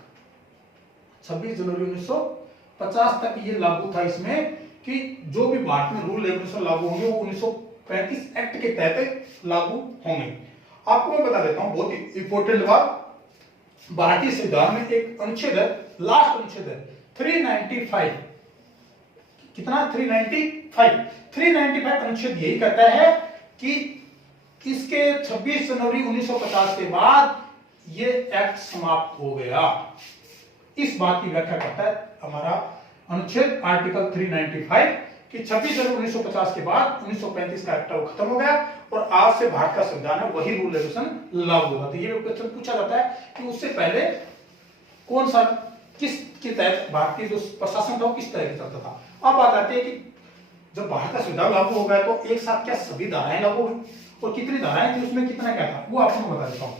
26 जनवरी 1950 तक ये लागू था। इसमें कि जो भी भारत में रूल रेगुलेशन लागू होंगे वो 1935 एक्ट के तहत लागू होंगे। आपको मैं बता देता हूं बहुत ही इंपॉर्टेंट बात, भारतीय संविधान में एक अनुच्छेद है, लास्ट अनुच्छेद है 395, कितना 395 अनुच्छेद यही कहता है कि इसके 26 जनवरी 1950 के बाद ये एक्ट समाप्त हो गया। इस बात की व्याख्या करता है हमारा अनुच्छेद आर्टिकल 395 कि 26 जनवरी 1950 के बाद 1935 का एक्ट खत्म हो गया और आज से भारत का संविधान है वही रूल रेगुलेशन लागू होगा। तो ये क्वेश्चन पूछा जाता है कि उससे पहले कौन सा किस के तहत भारतीय जो प्रशासन था वो किस तरह से चलता था। अब बात आती है कि जब भारत का संविधान लागू हो गया तो एक साथ क्या सभी धाराएं लागू हुई और कितनी धाराएं थी उसमें कितना क्या था वो आपको बता देता हूं।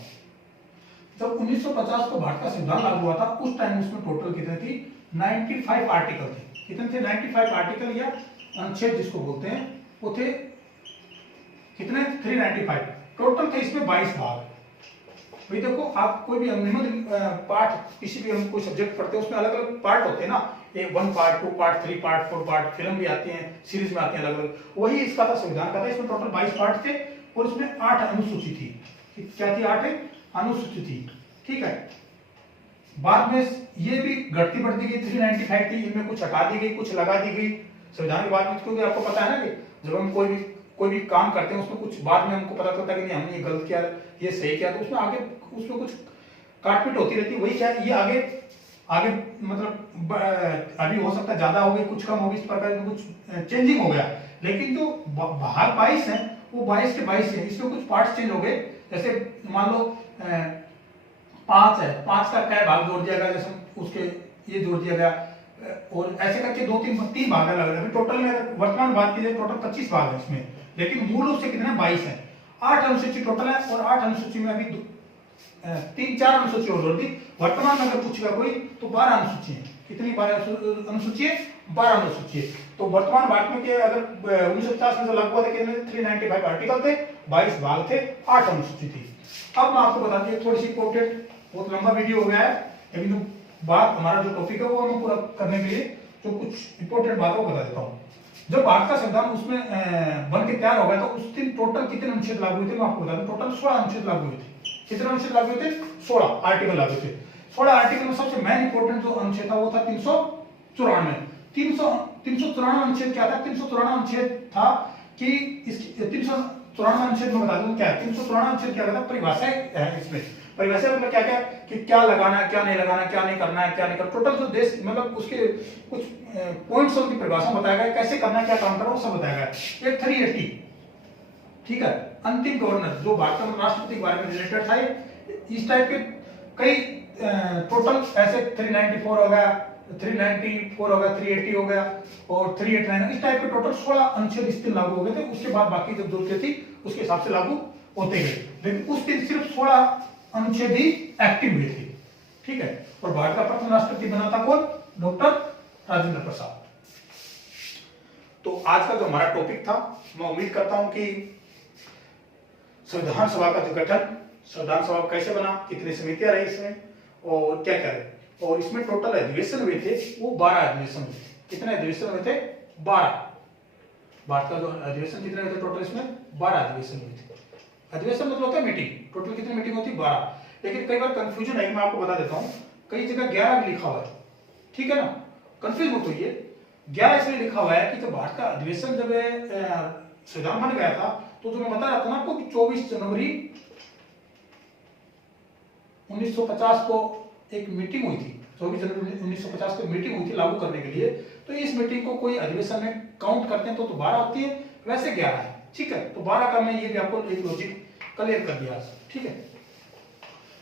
जब 1950 को भारत का संविधान लागू हुआ था उस टाइम उसमें टोटल कितने थी 95 आर्टिकल थे। कितने थे 95 आर्टिकल या अनुच्छेद जिसको बोलते हैं वो थे कितने 395 टोटल थे। इसमें 22 भाग। भाई देखो आप कोई भी पार्ट किसी भी हम कोई सब्जेक्ट पढ़ते हैं उसमें अलग अलग पार्ट होते हैं ना, एक 1 part 2 part 3 part 4 part, film भी आती है सीरीज में आती है अलग अलग। वही इसका था संविधान का था। इसमें टोटल 22 पार्ट थे और इसमें 8 अनुसूची थी। क्या थी 8 अनुसूची थी। ठीक है, बाद में ये भी घटती बढ़ती गई 395 थी, इनमें कुछ हटा दी गई कुछ लगा दी गई संविधान के बाद में। क्योंकि आपको पता है ना कि जब हम कोई भी काम करते हैं उसमें कुछ बाद में हमको पता चलता है कि नहीं हमने ये गलत किया ये सही किया तो उसमें आगे उसमें कुछ काटपीट होती रहती है। वही क्या ये आगे मतलब अभी हो सकता है ज्यादा हो गई कुछ कम हो गई, इस प्रकार कुछ चेंजिंग हो गया। लेकिन जो भाग 22 है वो 22 के 22 है। इसमें कुछ पार्ट्स चेंज हो गए। जैसे मान लो 5 है, 5 का क्या भाग जोड़ दिया गया, जैसे उसके ये जोड़ दिया गया और ऐसे करके 2-3 भाग अलग अलग। टोटल में वर्तमान बात की जाए टोटल 25 भाग है इसमें, लेकिन मूल रूप से कितने 22 है। 8 अनुसूची टोटल है और 8 अनुसूची में अभी 3-4 अनुसूची और जोड़ दी। वर्तमान में अगर पूछेगा कोई तो 12 अनुसूची है। कितनी 12 अनुसूची है 12 अनुसूची है। तो वर्तमान भारत में के अगर 1950 में जो लागू हुआ था कितने 395 आर्टिकल थे 22 भाग थे 8 अनुसूची थी। अब मैं आपको बता दिया थोड़ी सी इंपॉर्टेंट, बहुत लंबा वीडियो हो गया है लेकिन जो बात हमारा जो टॉपिक है वो हमें पूरा करने के लिए जो कुछ इंपॉर्टेंट बातों को बता देता हूँ। जब भारत का संविधान उसमें बन के तैयार हो गया तो उस दिन टोटल कितने अनुच्छेद लागू हुए थे मैं आपको बता दूं। टोटल 16 अनुच्छेद लागू हुए थे। कितने अनुच्छेद लागू हुए थे 16 आर्टिकल लागू थे। 16 आर्टिकल में सबसे मेन इंपॉर्टेंट जो अनुच्छेद था वो था 394। 394 अनुच्छेद क्या था 394 अनुच्छेद था कि इसकी 394 अनुच्छेद में बता दूं क्या 394 अनुच्छेद क्या था परिभाषा है। इसमें परिभाषा मतलब क्या क्या कि क्या लगाना है क्या नहीं लगाना क्या नहीं करना है क्या नहीं करना। टोटल जो देश मतलब उसके कुछ पॉइंट्स उनकी परिभाषा बताया गया कैसे करना है क्या काम करना वो सब बताया गया। एक 380 ठीक है अंतिम गवर्नर जो भारत में राष्ट्रपति के बारे में रिलेटेड था। इस टाइप के कई टोटल ऐसे 394 हो गया 394 हो गया 380 हो गया और 389 इस टाइप के टोटल 16 अनुच्छेद इस दिन लागू हो गए थे। उसके बाद बाकी जब जरूरतें थी उसके हिसाब से लागू होते गए, लेकिन उस दिन सिर्फ 16 अनुच्छेद ही एक्टिव हुए थे। ठीक है, और भारत का प्रथम राष्ट्रपति बना था कौन डॉक्टर राजेंद्र प्रसाद। तो आज का जो हमारा टॉपिक था मैं उम्मीद करता हूं कि संविधान सभा का जो गठन संविधान सभा कैसे बना कितनी समितियां रही इसमें और क्या क्या रहे और इसमें टोटल अधिवेशन हुए थे वो 12 अधिवेशन हुए थे। कितने अधिवेशन हुए थे 12। भारत का जो अधिवेशन कितने हुए थे टोटल इसमें 12 अधिवेशन हुए थे। अधिवेशन मतलब होता है मीटिंग। टोटल कितनी मीटिंग होती है 12। लेकिन कई बार कंफ्यूजन है मैं आपको बता देता हूं कई जगह 11 भी लिखा हुआ है। ठीक है ना, कंफ्यूज मत होइए। 11 इसलिए लिखा हुआ है कि जब भारत का अधिवेशन जब संविधान बन गया था तो जो मैं बता रहा था ना आपको कि 24 जनवरी 1950 को एक मीटिंग हुई थी। 24 जनवरी 1950 को मीटिंग हुई थी लागू करने के लिए। तो इस मीटिंग को कोई अधिवेशन में काउंट करते हैं तो 12 होती है, वैसे 11 है। ठीक है, तो 12 का मैं ये भी आपको एक लॉजिक क्लियर कर दिया। ठीक है,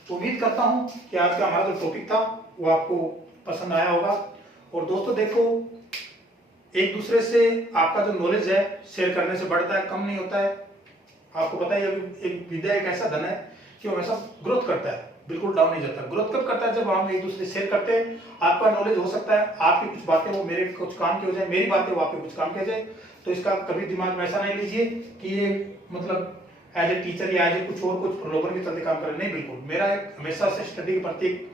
तो उम्मीद करता हूं कि आज का हमारा जो टॉपिक था वो आपको पसंद आया होगा। और दोस्तों देखो एक दूसरे से आपका जो नॉलेज है शेयर करने से बढ़ता है कम नहीं होता है। आपको पता है एक विद्या एक ऐसा धन है कि हमेशा ग्रोथ करता है, बिल्कुल डाउन नहीं जाता। ग्रोथ कब करता है जब हम एक दूसरे से शेयर करते हैं। आपका नॉलेज हो सकता है आपकी कुछ बातें वो मेरे कुछ काम की हो जाए, मेरी बातें वो आपके कुछ काम की हो जाए। तो इसका कभी दिमाग में ऐसा नहीं लीजिए कि ये मतलब एज ए टीचर या एज ए कुछ प्रलोभन के चलते काम करें। नहीं, बिल्कुल मेरा एक हमेशा से स्टडी के प्रति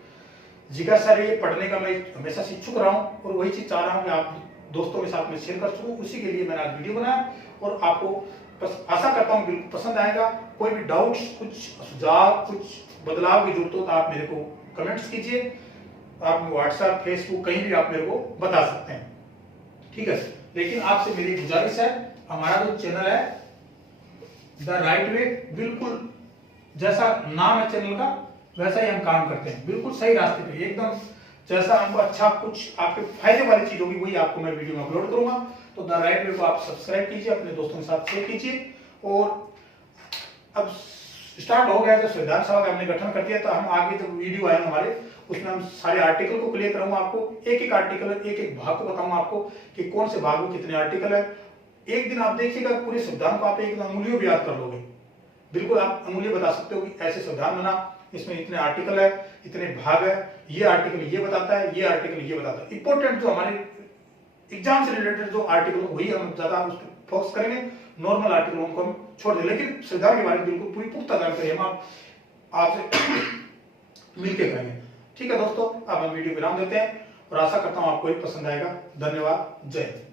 जिज्ञासा रही है, पढ़ने का मैं हमेशा से इच्छुक रहा हूँ और वही चीज चाह रहा हूँ कि आप दोस्तों के साथ में शेयर कर सकूं। उसी के लिए मैंने आज वीडियो बनाया और आपको आशा करता हूँ बिल्कुल पसंद आएगा। कोई भी डाउट्स कुछ सुझाव कुछ बदलाव की जरूरत हो तो आप मेरे को कमेंट्स कीजिए। आप व्हाट्सएप फेसबुक कहीं भी आप मेरे को बता सकते हैं। ठीक है, लेकिन आपसे मेरी गुजारिश है हमारा जो चैनल है द राइट वे, बिल्कुल जैसा नाम है चैनल का वैसा ही हम काम करते हैं, बिल्कुल सही रास्ते पे एकदम जैसा हमको अच्छा कुछ आपके फायदे वाली चीज होगी वही आपको मैं वीडियो में अपलोड करूंगा। तो द राइट वे को आप सब्सक्राइब कीजिए, अपने दोस्तों के साथ शेयर कीजिए। और अब स्टार्ट हो गया, जब संविधान सभा का हमने गठन कर दिया, तो हम आगे जो वीडियो आए हमारे, उसमें हम सारे आर्टिकल को क्लियर करूंगा आपको, एक एक आर्टिकल, एक एक भाग को बताऊंगा आपको कि कौन से भाग में कितने आर्टिकल है। एक दिन आप देखिएगा पूरे संविधान को आप एक अंगुलियों भी याद कर लोगे, बिल्कुल आप अंगुलियां बता सकते हो कि ऐसे संविधान बना, इसमें इतने आर्टिकल है, इतने भाग है, ये आर्टिकल ये बताता है, ये आर्टिकल ये बताता है। इंपॉर्टेंट जो हमारे एग्जाम से रिलेटेड जो आर्टिकल वही हम ज्यादा उस पर फोकस करेंगे, नॉर्मल आर्टिकलों को हम छोड़ दें। लेकिन संविधान के बारे में बिल्कुल पूरी पुख्ता जानकारी हम आपसे मिलकर करेंगे। ठीक है दोस्तों, अब हम वीडियो विराम देते हैं और आशा करता हूं आपको ये पसंद आएगा। धन्यवाद, जय हिंद।